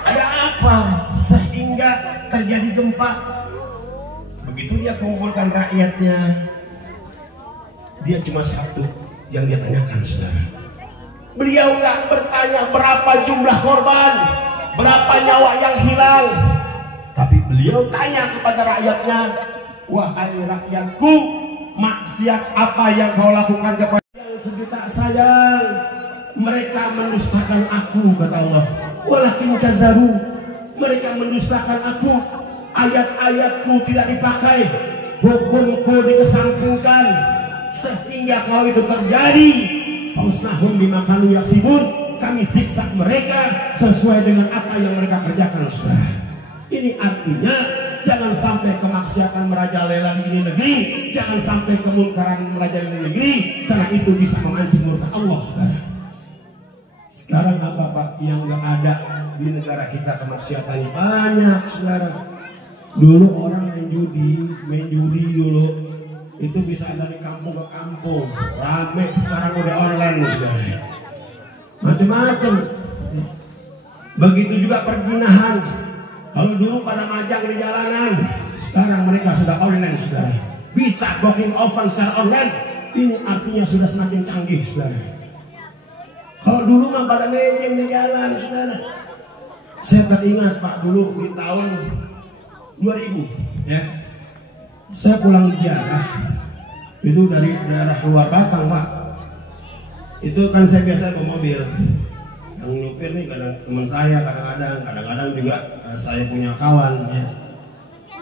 Ada apa sehingga terjadi gempa? Begitu dia kumpulkan rakyatnya, dia cuma satu yang dia tanyakan, saudara. Beliau nggak bertanya berapa jumlah korban, berapa nyawa yang hilang, tapi beliau tanya kepada rakyatnya, wahai rakyatku, maksiat apa yang kau lakukan kepada yang sejuta sayang? Mereka mendustakan aku, kata Allah. Walakin kazaru, mereka mendustakan aku. Ayat-ayatku tidak dipakai, hukumku dikesampingkan, sehingga kalau itu terjadi, fausnahum bima kanu yaksibun, kami siksa mereka sesuai dengan apa yang mereka kerjakan, saudara. Ini artinya jangan sampai kemaksiatan merajalela di negeri, jangan sampai kemungkaran merajalela di negeri, karena itu bisa memancing murka Allah, saudara. Sekarang apa Pak yang nggak ada di negara kita kemaksiatan banyak, saudara. Dulu orang main judi dulu itu bisa dari kampung ke kampung, rame. Sekarang udah online, saudara. Macam-macam. Begitu juga perjinahan. Kalau dulu pada majang di jalanan, sekarang mereka sudah online, saudara. Bisa booking oven secara online. Ini artinya sudah semakin canggih, saudara. Kalau dulu mah pada mejeng di jalan, saudara. Saya teringat Pak dulu di tahun 2000, ya. Saya pulang ziarah itu dari daerah luar Batang, Pak. Itu kan saya biasa bawa mobil. Yang nyupir nih kadang teman saya, kadang-kadang juga saya punya kawan, ya.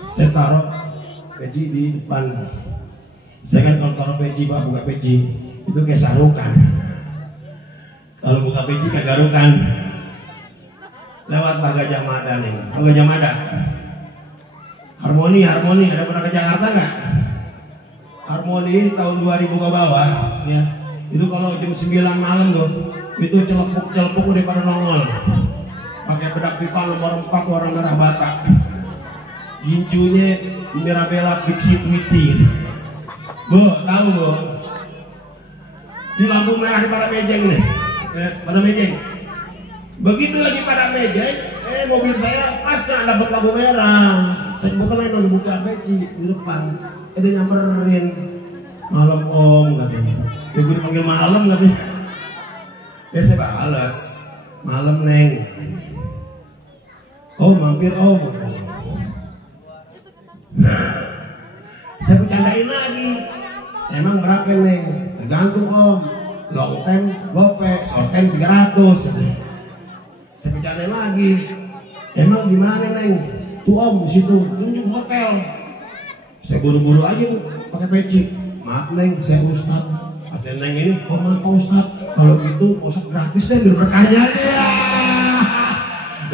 Saya taruh peci di depan. Saya kan kalau taruh peci, Pak, buka peci itu kayak sarukan. Kalau buka peci kayak garukan. Lewat Pak Gajah Mada nih, Pak Gajah Mada. Harmoni, ada pernah ke Jakarta nggak? Harmoni ini tahun 2000 ke bawah, ya. Itu kalau jam 9 malam tuh, itu celepuk udah pada nongol. Pakai bedak pipa nomor 4 warna merah Batak. Gincunya Mirabella Pixie Tweety gitu. Bu, tahu Bu? Di lampu merah di pada mejeng nih, pada mejeng. Begitu lagi pada mejeng, mobil saya pas kena dapat lampu merah. Saya buka main lagi buka peci di depan. Dia nyamperin, malam Om katanya. Dia gue dipanggil malam katanya. Saya balas, malam Neng. Oh mampir Om katanya. Nah, saya bercandain lagi. Emang berapa Neng? Tergantung Om. Long time gope, short time 300 katanya. Saya bercandain lagi. Emang di mana Neng? Tuh Om di situ, tunjuk hotel. Saya buru-buru aja tuh pakai peci. Maaf Neng, saya Ustad. Kata Neng ini, oh maaf Pak Ustad. Kalau gitu Ustad gratis deh biar berkahnya ya.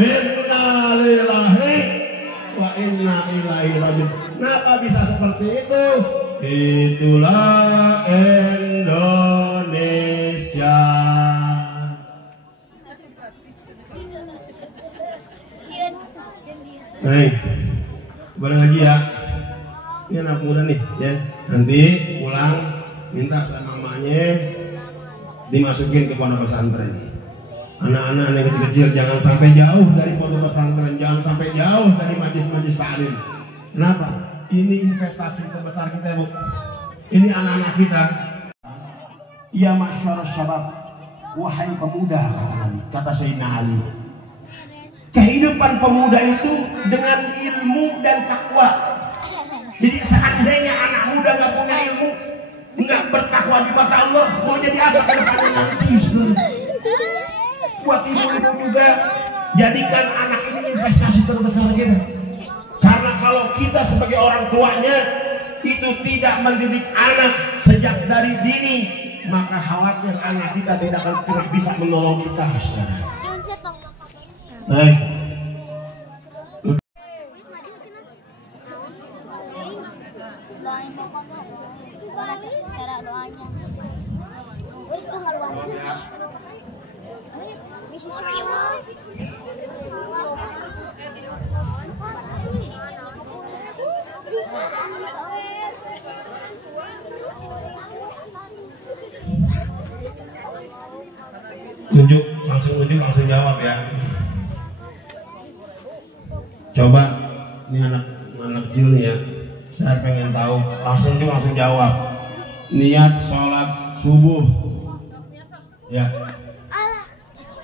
Innalillahi wa inna ilaihi raji'un. Kenapa bisa seperti itu? Itulah Indonesia. Nih, bareng ngaji ya. Ini anak muda nih, ya. Nanti pulang minta sama mamanya dimasukin ke pondok pesantren. Anak-anak yang kecil-kecil jangan sampai jauh dari pondok pesantren, jangan sampai jauh dari majlis-majlis taklim. Kenapa? Ini investasi terbesar kita, Bu. Ini anak-anak kita. Ya masyarakat syabab, wahai pemuda, kata Nabi, kata Sayyidina Ali. Kehidupan pemuda itu dengan ilmu dan takwa. Jadi seandainya anak muda nggak punya ilmu, nggak bertakwa di mata Allah, mau jadi apa ke depannya nanti? Buat ibu-ibu juga, jadikan anak ini investasi terbesar kita. Karena kalau kita sebagai orang tuanya itu tidak mendidik anak sejak dari dini, maka khawatir anak kita tidak akan pernah bisa menolong kita. Baik. Cara doanya. Wis tuh haluannya. Misi semua. Tunjuk, langsung jawab ya. Coba, ini anak kecil nih ya. Saya pengen tahu, langsung jawab. Niat sholat subuh. Ya.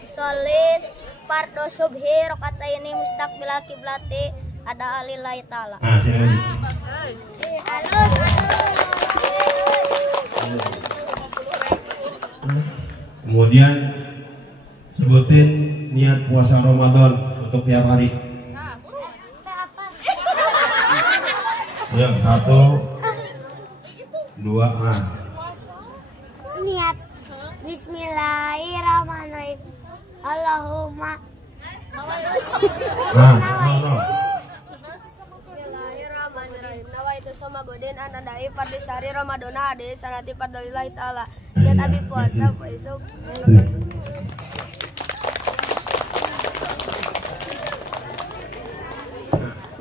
Solis fardo subhi rakaataini mustaqbilal kiblati ada alillahi taala. Nah, sini lagi. Kemudian sebutin niat puasa Ramadan untuk tiap hari. Ya, 1, 2, Niat Bismillahirrahmanirrahim. Allahumma Bismillahirrahmanirrahim. Nawaitu sama godin anadai pada sehari Ramadana ade sanati pada lillahi taala. Niat abi puasa besok.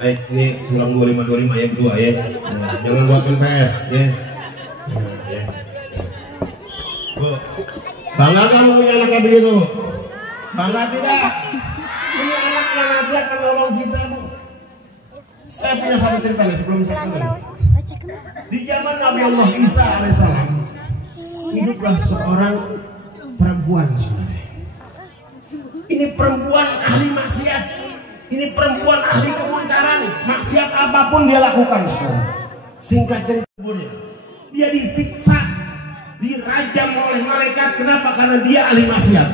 Baik, ini sulam 2525 ya berdua ya. Nah, jangan buatkan PS ya. Nah, ya. Bu, bangga kamu punya anak kayak begitu? Bangga tidak? Ini anak yang nanti akan nolong kita, Bu. Saya punya satu cerita nih sebelum saya kenal. Di zaman Nabi Allah Isa alaihissalam, hiduplah seorang perempuan. Ini perempuan ahli maksiat. Ini perempuan ahli kemungkaran, maksiat apapun dia lakukan. Singkat cerita, dia disiksa, dirajam oleh malaikat. Kenapa? Karena dia ahli maksiat.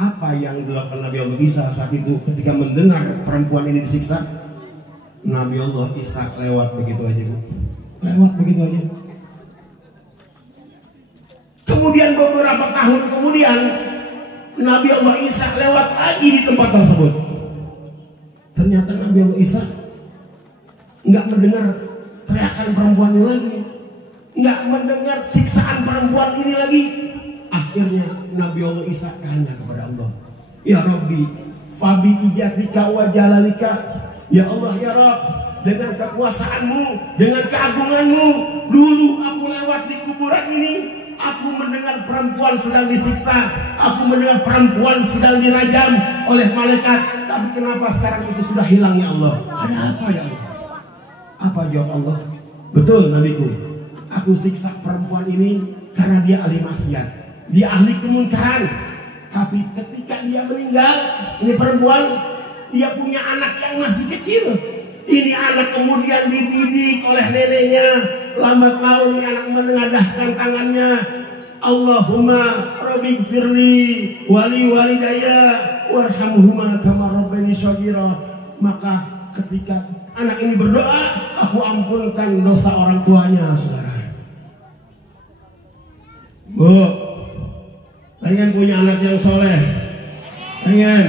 Apa yang dilakukan Nabi Allah Isa saat itu ketika mendengar perempuan ini disiksa? Nabi Allah Isa lewat begitu aja, Bu. Lewat begitu aja. Kemudian beberapa tahun kemudian Nabi Allah Isa lewat lagi di tempat tersebut. Ternyata Nabi Allah Isa nggak mendengar teriakan perempuan ini lagi, nggak mendengar siksaan perempuan ini lagi. Akhirnya Nabi Allah Isa tanya kepada Allah, Ya Rabbi, Fabi ijatika wa jalalika, Ya Allah ya Rabb, dengan kekuasaanmu, dengan keagunganmu, dulu aku lewat di kuburan ini, aku mendengar perempuan sedang disiksa, aku mendengar perempuan sedang dirajam oleh malaikat. Tapi kenapa sekarang itu sudah hilang ya Allah? Ada apa ya Allah? Apa jawab Allah? Betul Nabiku, aku siksa perempuan ini karena dia ahli maksiat, dia ahli kemungkaran. Tapi ketika dia meninggal, ini perempuan, dia punya anak yang masih kecil. Ini anak kemudian dididik oleh neneknya. Lambat laun ini anak menengadahkan tangannya, Allahumma rabbi firli wali walidaya warhamhuma kama rabbani shaghira. Maka ketika anak ini berdoa, aku ampunkan dosa orang tuanya, saudara. Bu, pengen punya anak yang soleh? Pengen?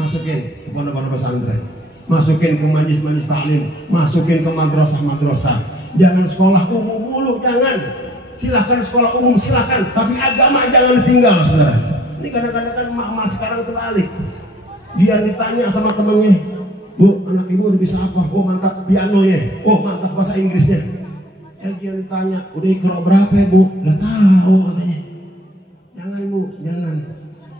Masukin ke pondok-pondok pesantren, masukin ke majlis-majlis taklim, masukin ke madrasah-madrasah. Jangan sekolah umum mulu, jangan. Silahkan sekolah umum, silahkan, tapi agama jangan ditinggal, saudara. Ini kadang-kadang kan emak-emak sekarang terbalik. Dia ditanya sama temennya, Bu, anak ibu udah bisa apa? Oh, mantap pianonya. Oh, mantap bahasa Inggrisnya. Dia ditanya, udah ikro berapa ya, Bu? Nggak tahu katanya. Jangan, Bu, jangan.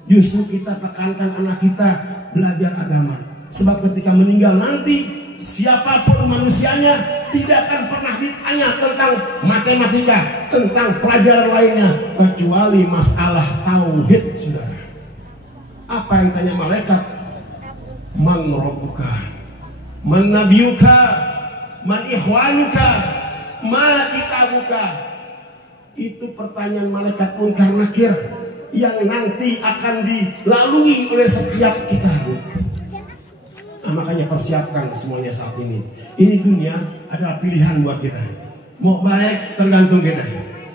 Justru kita tekankan anak kita belajar agama. Sebab ketika meninggal nanti, siapapun manusianya tidak akan pernah ditanya tentang matematika, tentang pelajaran lainnya kecuali masalah tauhid, saudara. Apa yang tanya malaikat? Man rabbuka, man nabiyuka, man ikhwanuka, ma kitabuka. Itu pertanyaan malaikat munkar nakir yang nanti akan dilalui oleh setiap kita. Nah, makanya persiapkan semuanya saat ini. Ini dunia adalah pilihan buat kita. Mau baik tergantung kita,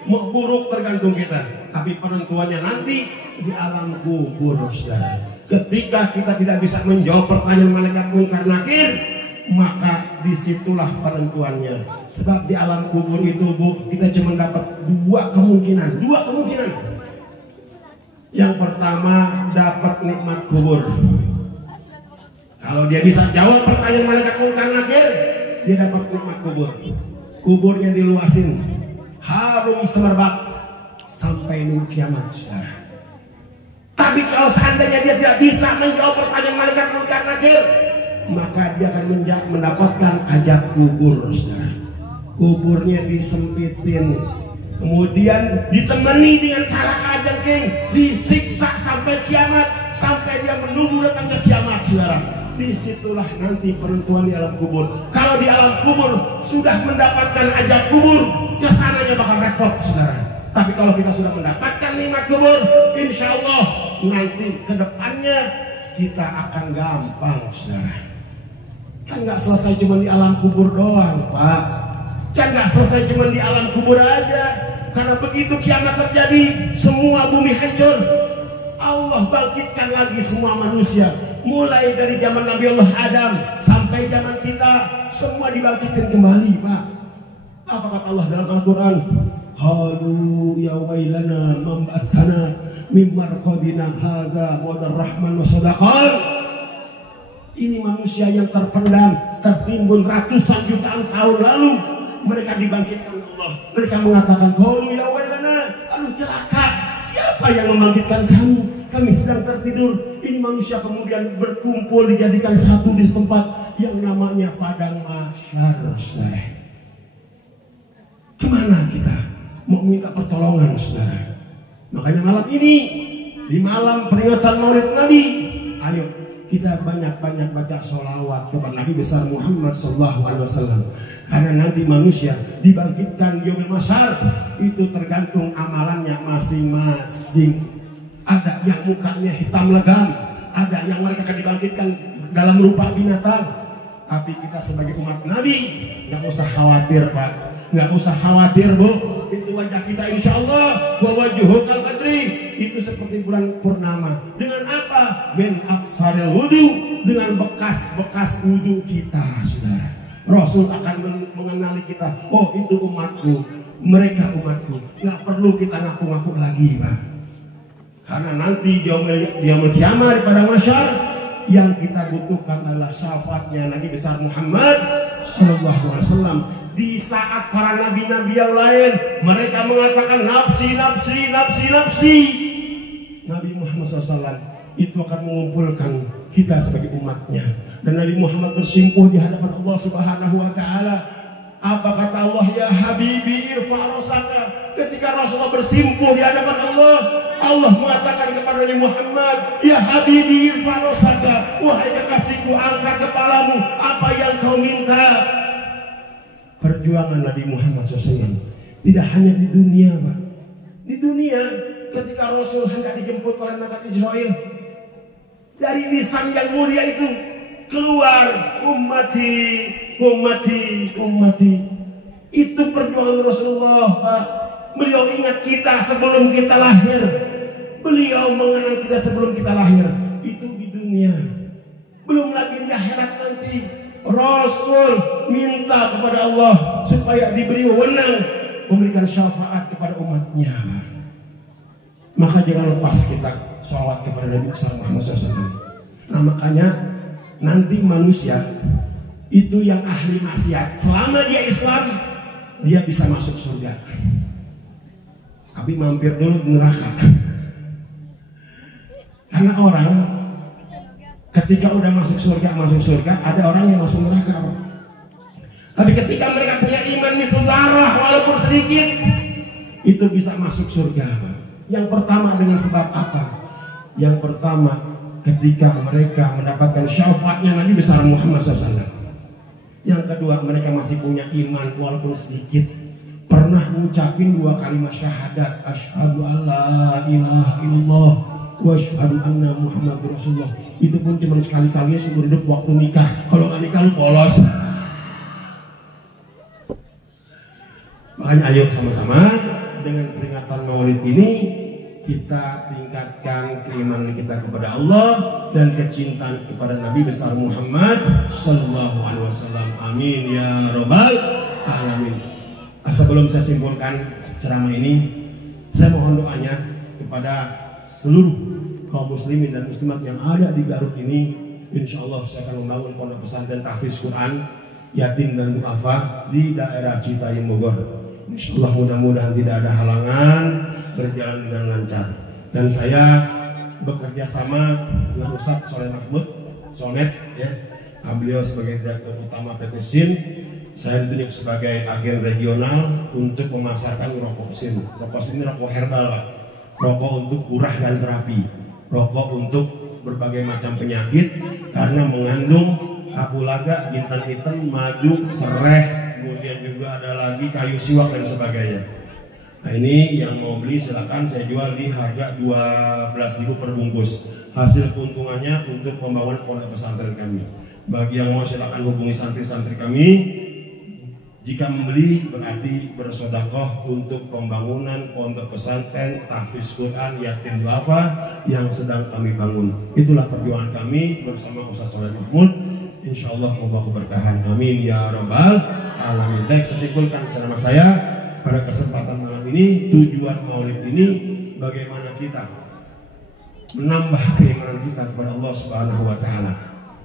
mau buruk tergantung kita. Tapi penentuannya nanti di alam kubur, saudara. Ketika kita tidak bisa menjawab pertanyaan malaikat munkar nakir, maka disitulah penentuannya. Sebab di alam kubur itu, Bu, kita cuma dapat dua kemungkinan. Yang pertama, dapat nikmat kubur. Kalau dia bisa jawab pertanyaan malaikat munkar nakir, dia dapat nikmat kubur. Kuburnya diluasin, harum semerbak sampai nunggu kiamat, saudara. Tapi kalau seandainya dia tidak bisa menjawab pertanyaan malaikat munkar nakir, maka dia akan mendapatkan azab kubur, saudara. Kuburnya disempitin, kemudian ditemani dengan kalajengking, disiksa sampai kiamat, sampai dia menunggu datang ke kiamat, saudara. Disitulah nanti penentuan di alam kubur. Kalau di alam kubur sudah mendapatkan azab kubur, kesananya bakal repot, saudara. Tapi kalau kita sudah mendapatkan nikmat kubur, insya Allah nanti kedepannya kita akan gampang, saudara. Kan nggak selesai cuma di alam kubur doang, Pak. Kan nggak selesai cuma di alam kubur aja. Karena begitu kiamat terjadi, semua bumi hancur, Allah bangkitkan lagi semua manusia. Mulai dari zaman Nabi Allah Adam sampai zaman kita, semua dibangkitkan kembali, Pak. Apa kata Allah dalam Al-Quran? Qalu ya wailana mambatsana min marqadina hadza wadar rahman wa sadaqan. Ini manusia yang terpendam, tertimbun ratusan jutaan tahun lalu, mereka dibangkitkan Allah. Mereka mengatakan, qalu ya wailana, aduh celaka, siapa yang membangkitkan kami? Kami sedang tertidur. Ini manusia kemudian berkumpul, dijadikan satu di tempat yang namanya padang mahsyar, saudara. Gimana kita mau minta pertolongan, saudara? Makanya malam ini, di malam peringatan Maulid Nabi, ayo kita banyak-banyak baca sholawat kepada Nabi besar Muhammad SAW. Karena nanti manusia dibangkitkan yaumul mahsyar itu tergantung amalannya masing-masing. Ada yang mukanya hitam legam, ada yang mereka akan dibangkitkan dalam rupa binatang. Tapi kita sebagai umat Nabi nggak usah khawatir, Pak. Nggak usah khawatir, Bu. Itu wajah kita insya Allah wa wajhuhu kal badri, itu seperti bulan purnama. Dengan apa? Min atsaril wudu, dengan bekas-bekas wudu kita, saudara. Rasul akan mengenali kita. Oh, itu umatku, mereka umatku. Nggak perlu kita ngaku-ngaku lagi, Pak. Karena nanti yaumul kiamat pada masyar, yang kita butuhkan adalah syafaatnya Nabi besar Muhammad SAW. Di saat para nabi-nabi yang lain mereka mengatakan nafsi, nafsi, nafsi, nafsi, Nabi Muhammad SAW itu akan mengumpulkan kita sebagai umatnya. Dan Nabi Muhammad bersimpuh di hadapan Allah Subhanahu wa Ta'ala. Apa kata Allah? Ya Habibi irfa' rosaka. Ketika Rasulullah bersimpuh di hadapan Allah, Allah mengatakan kepada Nabi Muhammad, ya Habibi irfa' rosaka, wahai kekasihku, angkat kepalamu, apa yang kau minta. Perjuangan Nabi Muhammad SAW tidak hanya di dunia, Pak. Di dunia ketika Rasul hendak dijemput oleh malaikat Israel, dari lisan yang mulia itu keluar ummati, ummati, ummati. Itu perjuangan Rasulullah, Pak. Beliau ingat kita sebelum kita lahir. Beliau mengenang kita sebelum kita lahir. Itu di dunia. Belum lagi di akhirat nanti. Rasul minta kepada Allah supaya diberi wewenang memberikan syafaat kepada umatnya. Maka jangan lepas kita sholawat kepada Nabi Muhammad SAW. Nah, makanya nanti manusia itu yang ahli maksiat, selama dia Islam, dia bisa masuk surga. Tapi mampir dulu di neraka. Karena orang Ketika udah masuk surga, ada orang yang masuk neraka, Pak. Tapi ketika mereka punya iman mithlu dzarrah walaupun sedikit, itu bisa masuk surga, Pak. Yang pertama dengan sebab apa? Yang pertama ketika mereka mendapatkan syafaatnya Nabi besar Muhammad SAW. Yang kedua, mereka masih punya iman walaupun sedikit, pernah ngucapin 2 kalimat syahadat, asyhadu alla ilaha illallah wa asyhadu anna Muhammadur Rasulullah. Itu pun cuma sekali-kali seumur hidup waktu nikah. Kalau nggak nikah lu polos. Makanya ayo sama-sama dengan peringatan Maulid ini kita tingkatkan keimanan kita kepada Allah dan kecintaan kepada Nabi besar Muhammad sallallahu alaihi wasallam. Amin ya rabbal alamin. Sebelum saya simpulkan ceramah ini, saya mohon doanya kepada seluruh kaum muslimin dan muslimat yang ada di Garut ini. Insya Allah saya akan membangun pondok pesantren tahfiz Quran yatim dan duafa di daerah Citayam Bogor. Insya Allah mudah-mudahan tidak ada halangan, berjalan dengan lancar. Dan saya bekerja sama dengan Ustadz Soleh Mahmud Solmet, ya. Beliau sebagai direktur utama PT SIN, saya ditunjuk sebagai agen regional untuk memasarkan rokok SIN. Rokok SIN ini rokok herbal, Pak. Rokok untuk kurah dan terapi, rokok untuk berbagai macam penyakit karena mengandung kapulaga, bintang hitam, madu, serai, kemudian juga ada lagi kayu siwak dan sebagainya. Nah ini yang mau beli silakan, saya jual di harga 12.000 per bungkus. Hasil keuntungannya untuk pembangunan pondok pesantren kami. Bagi yang mau silakan hubungi santri-santri kami. Jika membeli berarti bersedekah untuk pembangunan pondok pesantren tahfiz Quran yatim duafa yang sedang kami bangun. Itulah perjuangan kami bersama Ustadz Soleh Mahmud. Insya Allah membawa keberkahan. Amin ya rabbal alamin. Baik, saya simpulkan ceramah saya pada kesempatan malam ini. Tujuan Maulid ini bagaimana kita menambah keimanan kita kepada Allah Subhanahu wa taala.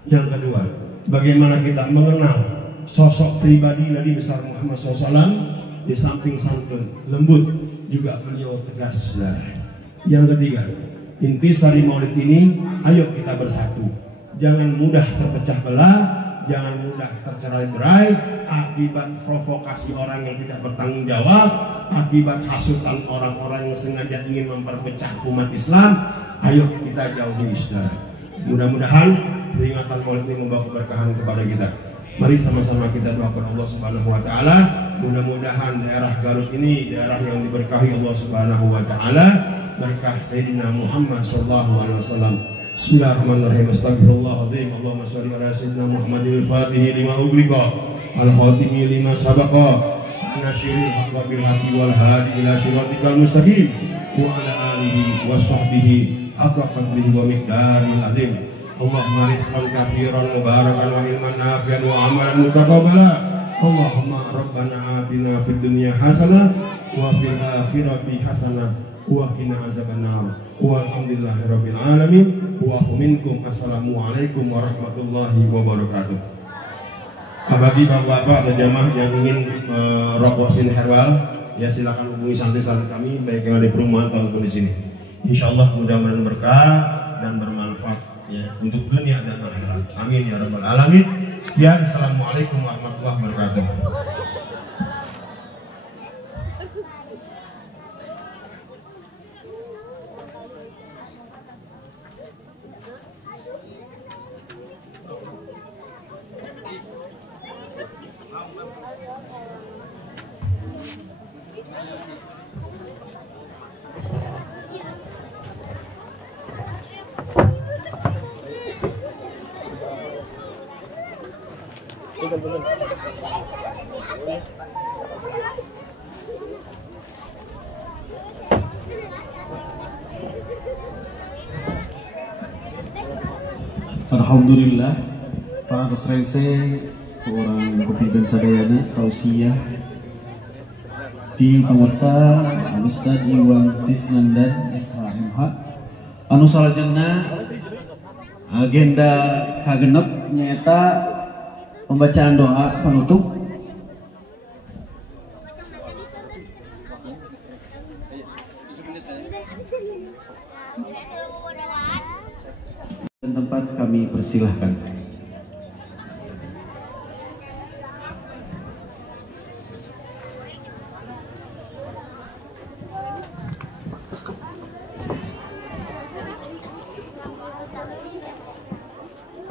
Yang kedua, bagaimana kita mengenal sosok pribadi Nabi besar Muhammad SAW. Di samping santun, lembut, juga beliau tegas. Yang ketiga, intisari Maulid ini, ayo kita bersatu. Jangan mudah terpecah belah, jangan mudah tercerai-berai akibat provokasi orang yang tidak bertanggung jawab, akibat hasutan orang-orang yang sengaja ingin memperpecah umat Islam. Ayo kita jauhi saudara. Mudah-mudahan peringatan Maulid ini membawa keberkahan kepada kita. Mari sama-sama kita doakan Allah Subhanahu wa taala. Mudah-mudahan daerah Garut ini daerah yang diberkahi Allah Subhanahu wa taala, berkah Sayyidina Muhammad sallallahu alaihi wasallam. Bismillahirrahmanirrahim. Astagfirullahaladzim. Allahumma sholli ala sayyidina Muhammadil Fatihi lima ughliqa al-khatimi lima sabaqa nasyiril haqqa bil haqqi wal hadi ila siratikal mustaqim wa ala alihi wa sahbihi haqqa qadrihi wa miqdaril azim. Allahumma rizqan katsiran mubarakan wa ilman nafi'an wa amalan mutaqabbala. Allahumma rabbana atina fid dunya hasanah wa fil akhirati hasanah wa qina azabannar. Walhamdulillahirabbil alamin. Wa minkum. Assalamualaikum warahmatullahi wabarakatuh. Bagi bapak-bapak atau jamaah yang ingin rokok SIN herbal, ya silakan hubungi santri-santri kami baik yang ada di perumahan ataupun di sini. Insyaallah mudah-mudahan berkah dan bermanfaat ya untuk dunia dan akhirat. Amin ya rabbal alamin. Sekian, assalamualaikum warahmatullahi wabarakatuh. Alhamdulillah, para kesrese orang berpimpin sadayana tausiah di penguasa Ustaz Iwan Risnandan SHMH anu salajengna agenda kagenep nyata pembacaan doa penutup. tempat kami persilahkan.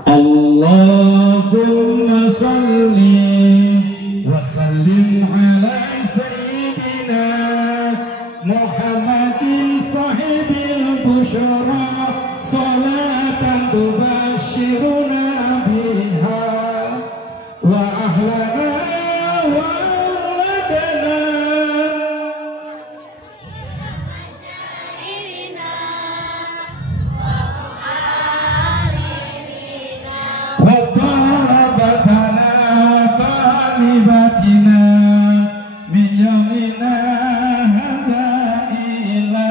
Allahumma salli wa sallim ala sayyidina Muhammadin sahibil busyara salatan tubashiruna biha wa ahlana wa auladana wa talabatana talibatina min yawmina hadha ila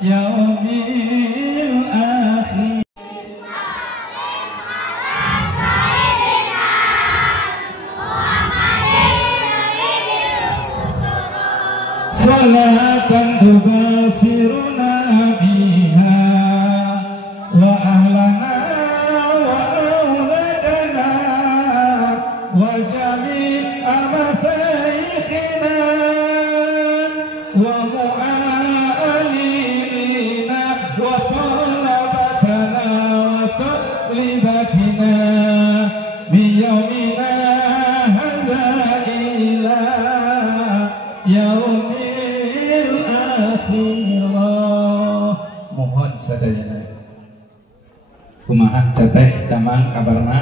yaumil akhir. Salatan tubasiruna biha wa ahlana wa auladana wa jami'a masaikhina wa mu'alimina wa talabatana wa taqlibatina min yawmina hadha ila yaumil akhirah. Mohon sadayana kumaha teteh tamang kabarna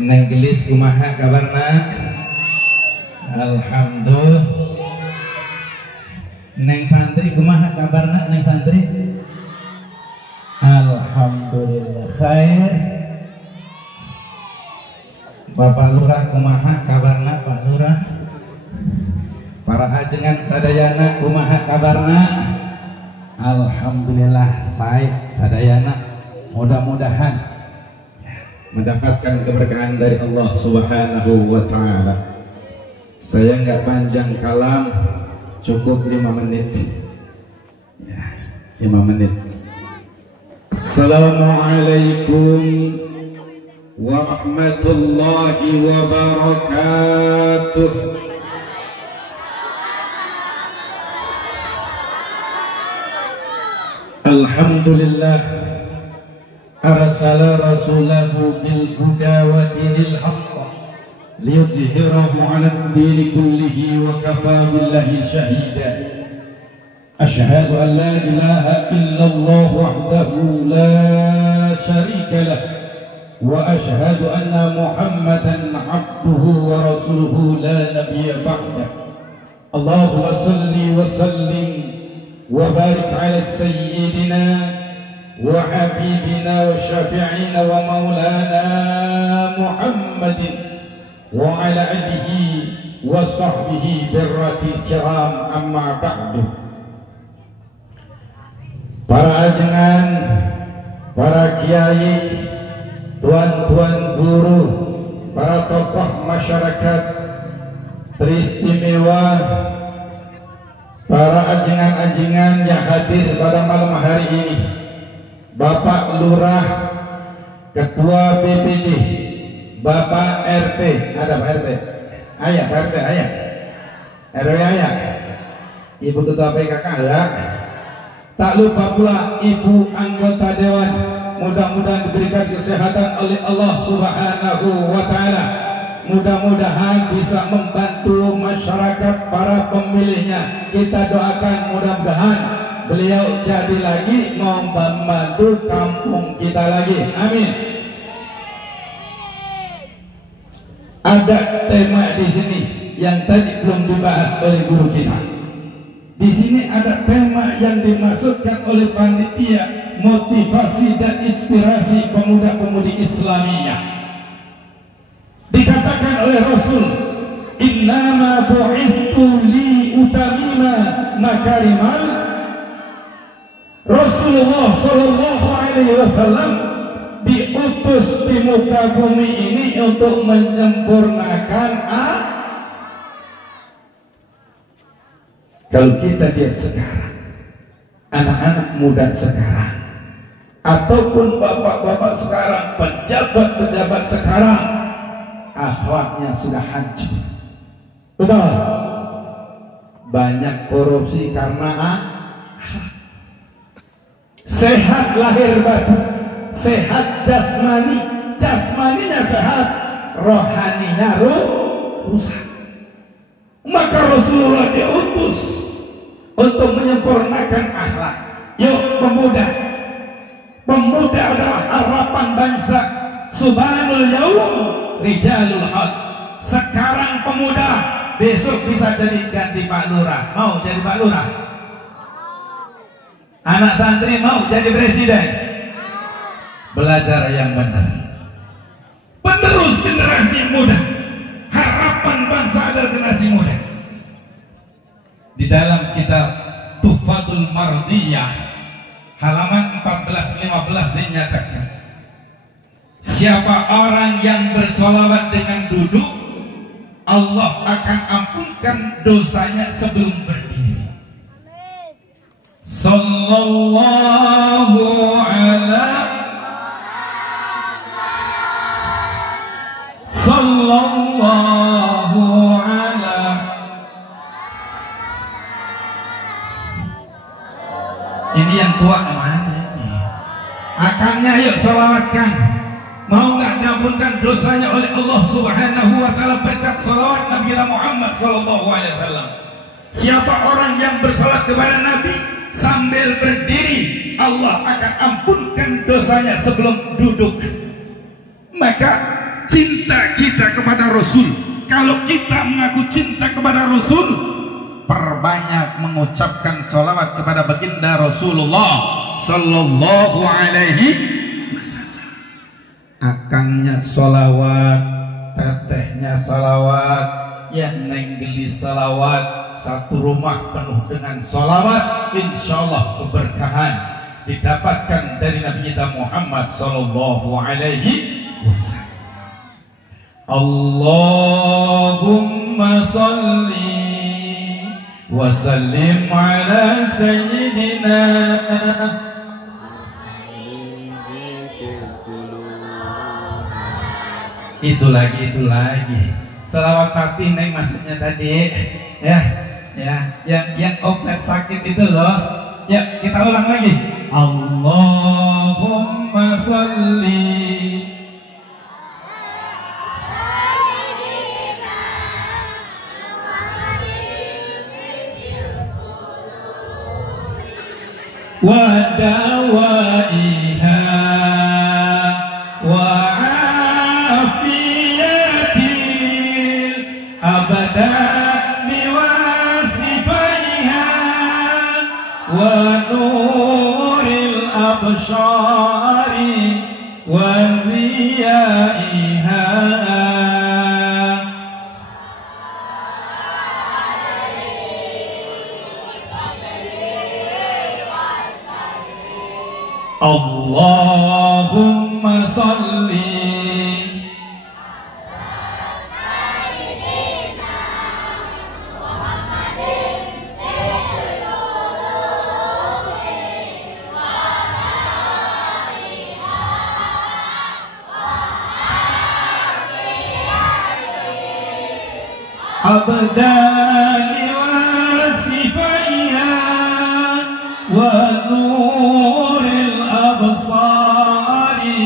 neng gelis kumaha kabarna alhamdulillah. Neng santri kumaha kabarna neng santri alhamdulillah khair. Bapak Lurah kumaha kabarna Pak Lurah? Para ajengan sadayana kumaha kabarna? Alhamdulillah sae sadayana. Mudah-mudahan mendapatkan keberkahan dari Allah Subhanahu wa taala. Saya nggak panjang kalam, cukup 5 menit. Ya, 5 menit. Assalamualaikum warahmatullahi wabarakatuh. Alhamdulillah arsala rasulahu bil huda wa dinil haqq liyuzhirahu 'ala ad-din kullihi wa kafa billahi shahida. Ashhadu an la ilaha illallah wahdahu la sharika lah وأشهد أن محمدا عبده ورسوله لا نبي بعده. اللهم صل وسلم وبارك على سيدنا وحبيبنا وشافعنا ومولانا محمد وعلى آله وصحبه برة الكرام. أما بعد. Para ajengan, para kiai, tuan-tuan guru, para tokoh masyarakat teristimewa, para ajengan-ajengan yang hadir pada malam hari ini, Bapak Lurah, Ketua BPD, Bapak RT, ada Pak RT? Ayah, Pak RT, ayah, RW ayah, Ibu Ketua PKK ya, tak lupa pula Ibu anggota Dewan. Mudah-mudahan diberikan kesehatan oleh Allah Subhanahu wa taala. Mudah-mudahan bisa membantu masyarakat, para pemilihnya. Kita doakan mudah-mudahan beliau jadi lagi membantu kampung kita lagi. Amin. Ada tema di sini yang tadi belum dibahas oleh guru kita. Di sini ada tema yang dimaksudkan oleh panitia, motivasi dan inspirasi pemuda-pemudi Islamiyah. Dikatakan oleh Rasul, innama bu'istu li utamima makarimal. Rasulullah sallallahu alaihi wasallam diutus di muka bumi ini untuk menyempurnakan kalau kita lihat sekarang anak-anak muda sekarang ataupun bapak-bapak sekarang, pejabat-pejabat sekarang, akhlaknya sudah hancur. Betul? Banyak korupsi karena sehat lahir batin, sehat jasmani, jasmaninya sehat, rohaninya rusak. Maka Rasulullah diutus untuk menyempurnakan akhlak. Yuk pemuda, pemuda adalah harapan bangsa. Subhanul yaum rijalul haq. Sekarang pemuda, besok bisa jadi ganti Pak Lurah. Mau jadi Pak Lurah? Anak santri mau jadi presiden? Belajar yang benar. Penerus generasi muda. Harapan bangsa adalah generasi muda. Di dalam kitab Tuhfatul Mardiyah halaman 14-15 dinyatakan, siapa orang yang bersolawat dengan duduk, Allah akan ampunkan dosanya sebelum berdiri. Sallallahu ala Sallallahu ala. Ini yang tua kemana ini? Akannya yuk salawatkan. Mau nggak diampunkan dosanya oleh Allah Subhanahu wa taala berkat salawat Nabi Muhammad sallallahu alaihi wasallam. Siapa orang yang bersalat kepada Nabi sambil berdiri, Allah akan ampunkan dosanya sebelum duduk. Maka cinta kita kepada Rasul, kalau kita mengaku cinta kepada Rasul, perbanyak mengucapkan salawat kepada baginda Rasulullah sallallahu alaihi wasallam. Akangnya salawat, tetehnya salawat, yang nenggeli salawat, satu rumah penuh dengan salawat, insyaallah keberkahan didapatkan dari Nabi kita Muhammad sallallahu alaihi wasallam. Allahumma salli wa sallim ala sayyidina. Itu lagi salawat Fatih neng maksudnya tadi ya yang obat sakit itu loh. Ya kita ulang lagi. Allahumma salli wa dawaiha wa abadani wa sifaiha wa nuril absyari wa ziyaiha. Allahumma salli abdani wa sifaiha wa nuril absari.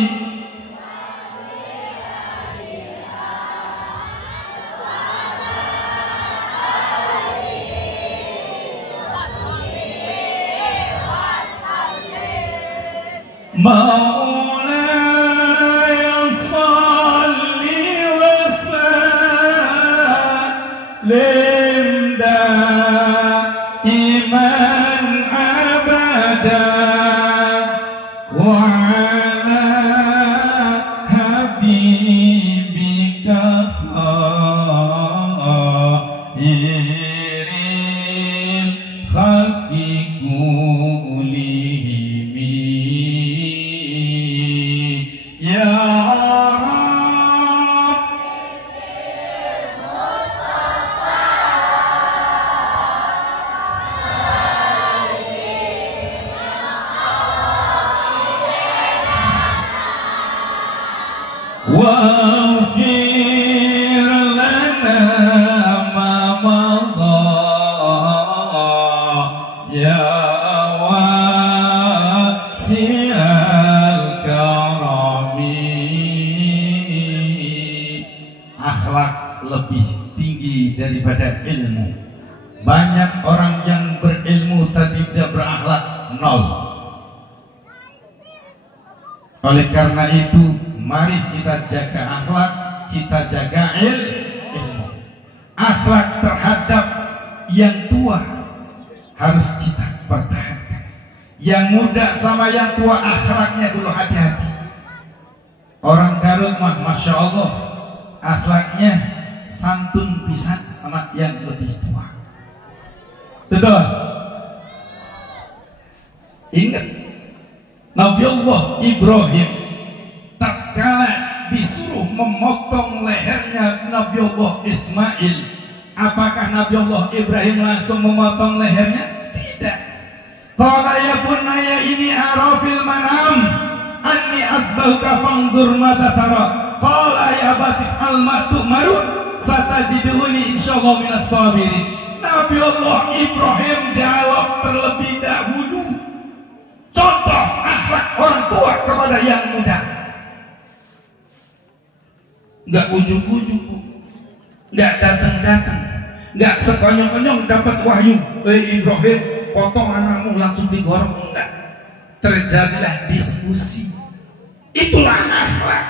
Maulaya salli wa sallim daiman abada wa ala habibika khairil khalqi kullihim ya Rabb. akhlak lebih tinggi daripada ilmu. Banyak orang yang berilmu tapi tidak berakhlak, nol. Oleh karena itu, mari kita jaga akhlak, kita jaga ilmu. Akhlak terhadap yang tua harus kita pertahankan. Yang muda sama yang tua akhlaknya dulu hati-hati. Orang Garut mah Masya Allah akhlaknya santun pisan sama yang lebih tua. Betul. Ingat Nabi Allah Ibrahim tatkala disuruh memotong lehernya Nabi Allah Ismail, apakah Nabi Allah Ibrahim langsung memotong lehernya? Tidak. Qala ya bunayya ini arafil manam anni azbahuka fanzur madza tara. Qala ya abati al-ma tu'marun satajiduni insyaallah minas sabirin. Nabi Allah Ibrahim dialog terlebih dahulu. Contoh akhlak orang tua kepada yang muda. Enggak ujug-ujug, enggak datang-datang, enggak sekonyong-konyong dapat wahyu. Ibrahim, potong anakmu langsung digorong, enggak. Terjadilah diskusi. Itulah akhlak.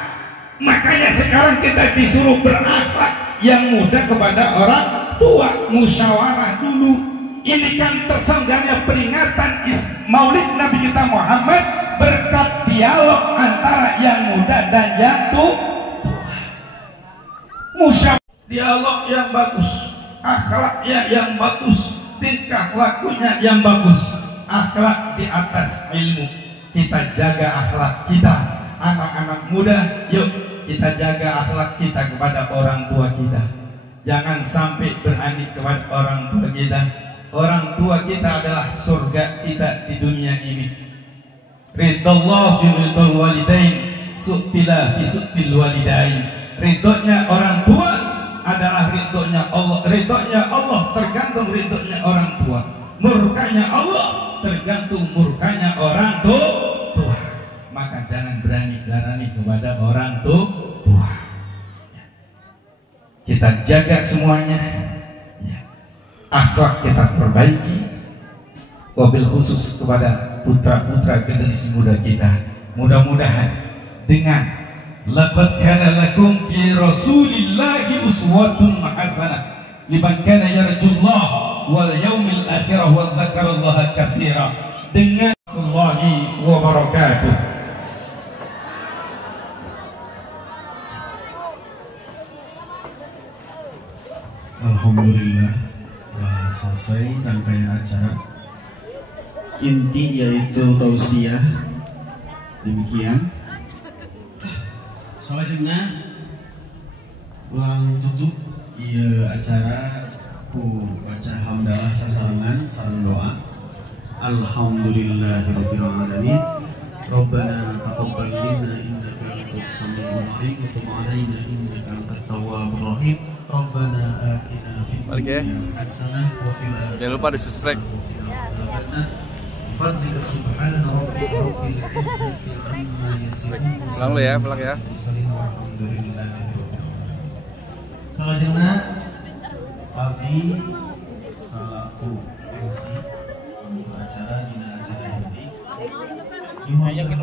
Makanya sekarang kita disuruh berakhlak yang muda kepada orang tua, musyawarah dulu. Ini kan terselenggaranya peringatan Maulid Nabi kita Muhammad berkat dialog antara yang muda dan yang tua. Musyawarah, dialog yang bagus, akhlaknya yang bagus, tingkah lakunya yang bagus. Akhlak di atas ilmu. Kita jaga akhlak kita, anak-anak muda. Yuk kita jaga akhlak kita kepada orang tua kita. Jangan sampai berani kepada orang tua kita. Orang tua kita adalah surga kita di dunia ini. Ridallah fi ridal walidain, su'tila fi su'til walidain. Ridhonya orang tua adalah ridhonya Allah. Ridhonya Allah tergantung ridhonya orang tua. Murkanya Allah tergantung murkanya orang tua. Maka jangan berani kepada orang tua. Kita jaga semuanya. Akhlak kita perbaiki, wabil khusus kepada putra-putra generasi muda kita. Mudah-mudahan dengan laqad kana lakum fi rasulillahi uswatun hasanah liman kana yarjullah wal yaumil akhir wa dzakarallaha katsira. Dengan Allahi wa barakatuh. Alhamdulillah selesai rangkaian acara inti yaitu tausiah. Demikian salajengna ulang tutup ieu acara ku baca hamdalah sasarangan sareng doa. Alhamdulillahirabbil alamin. Rabbana taqabbal minna innaka antas samiul alim wa tub 'alaina innaka antat tawwabur rahim. Rabbana atina fid dunya hasanah wa fil akhirati. Jangan lupa di subscribe. Fadlika subhana rabbika rabbil izzati amma yasifun. Pulang lu ya, pulang ya. Salajengna abdi salaku MC untuk acara dina acara ini. Yuhayyakin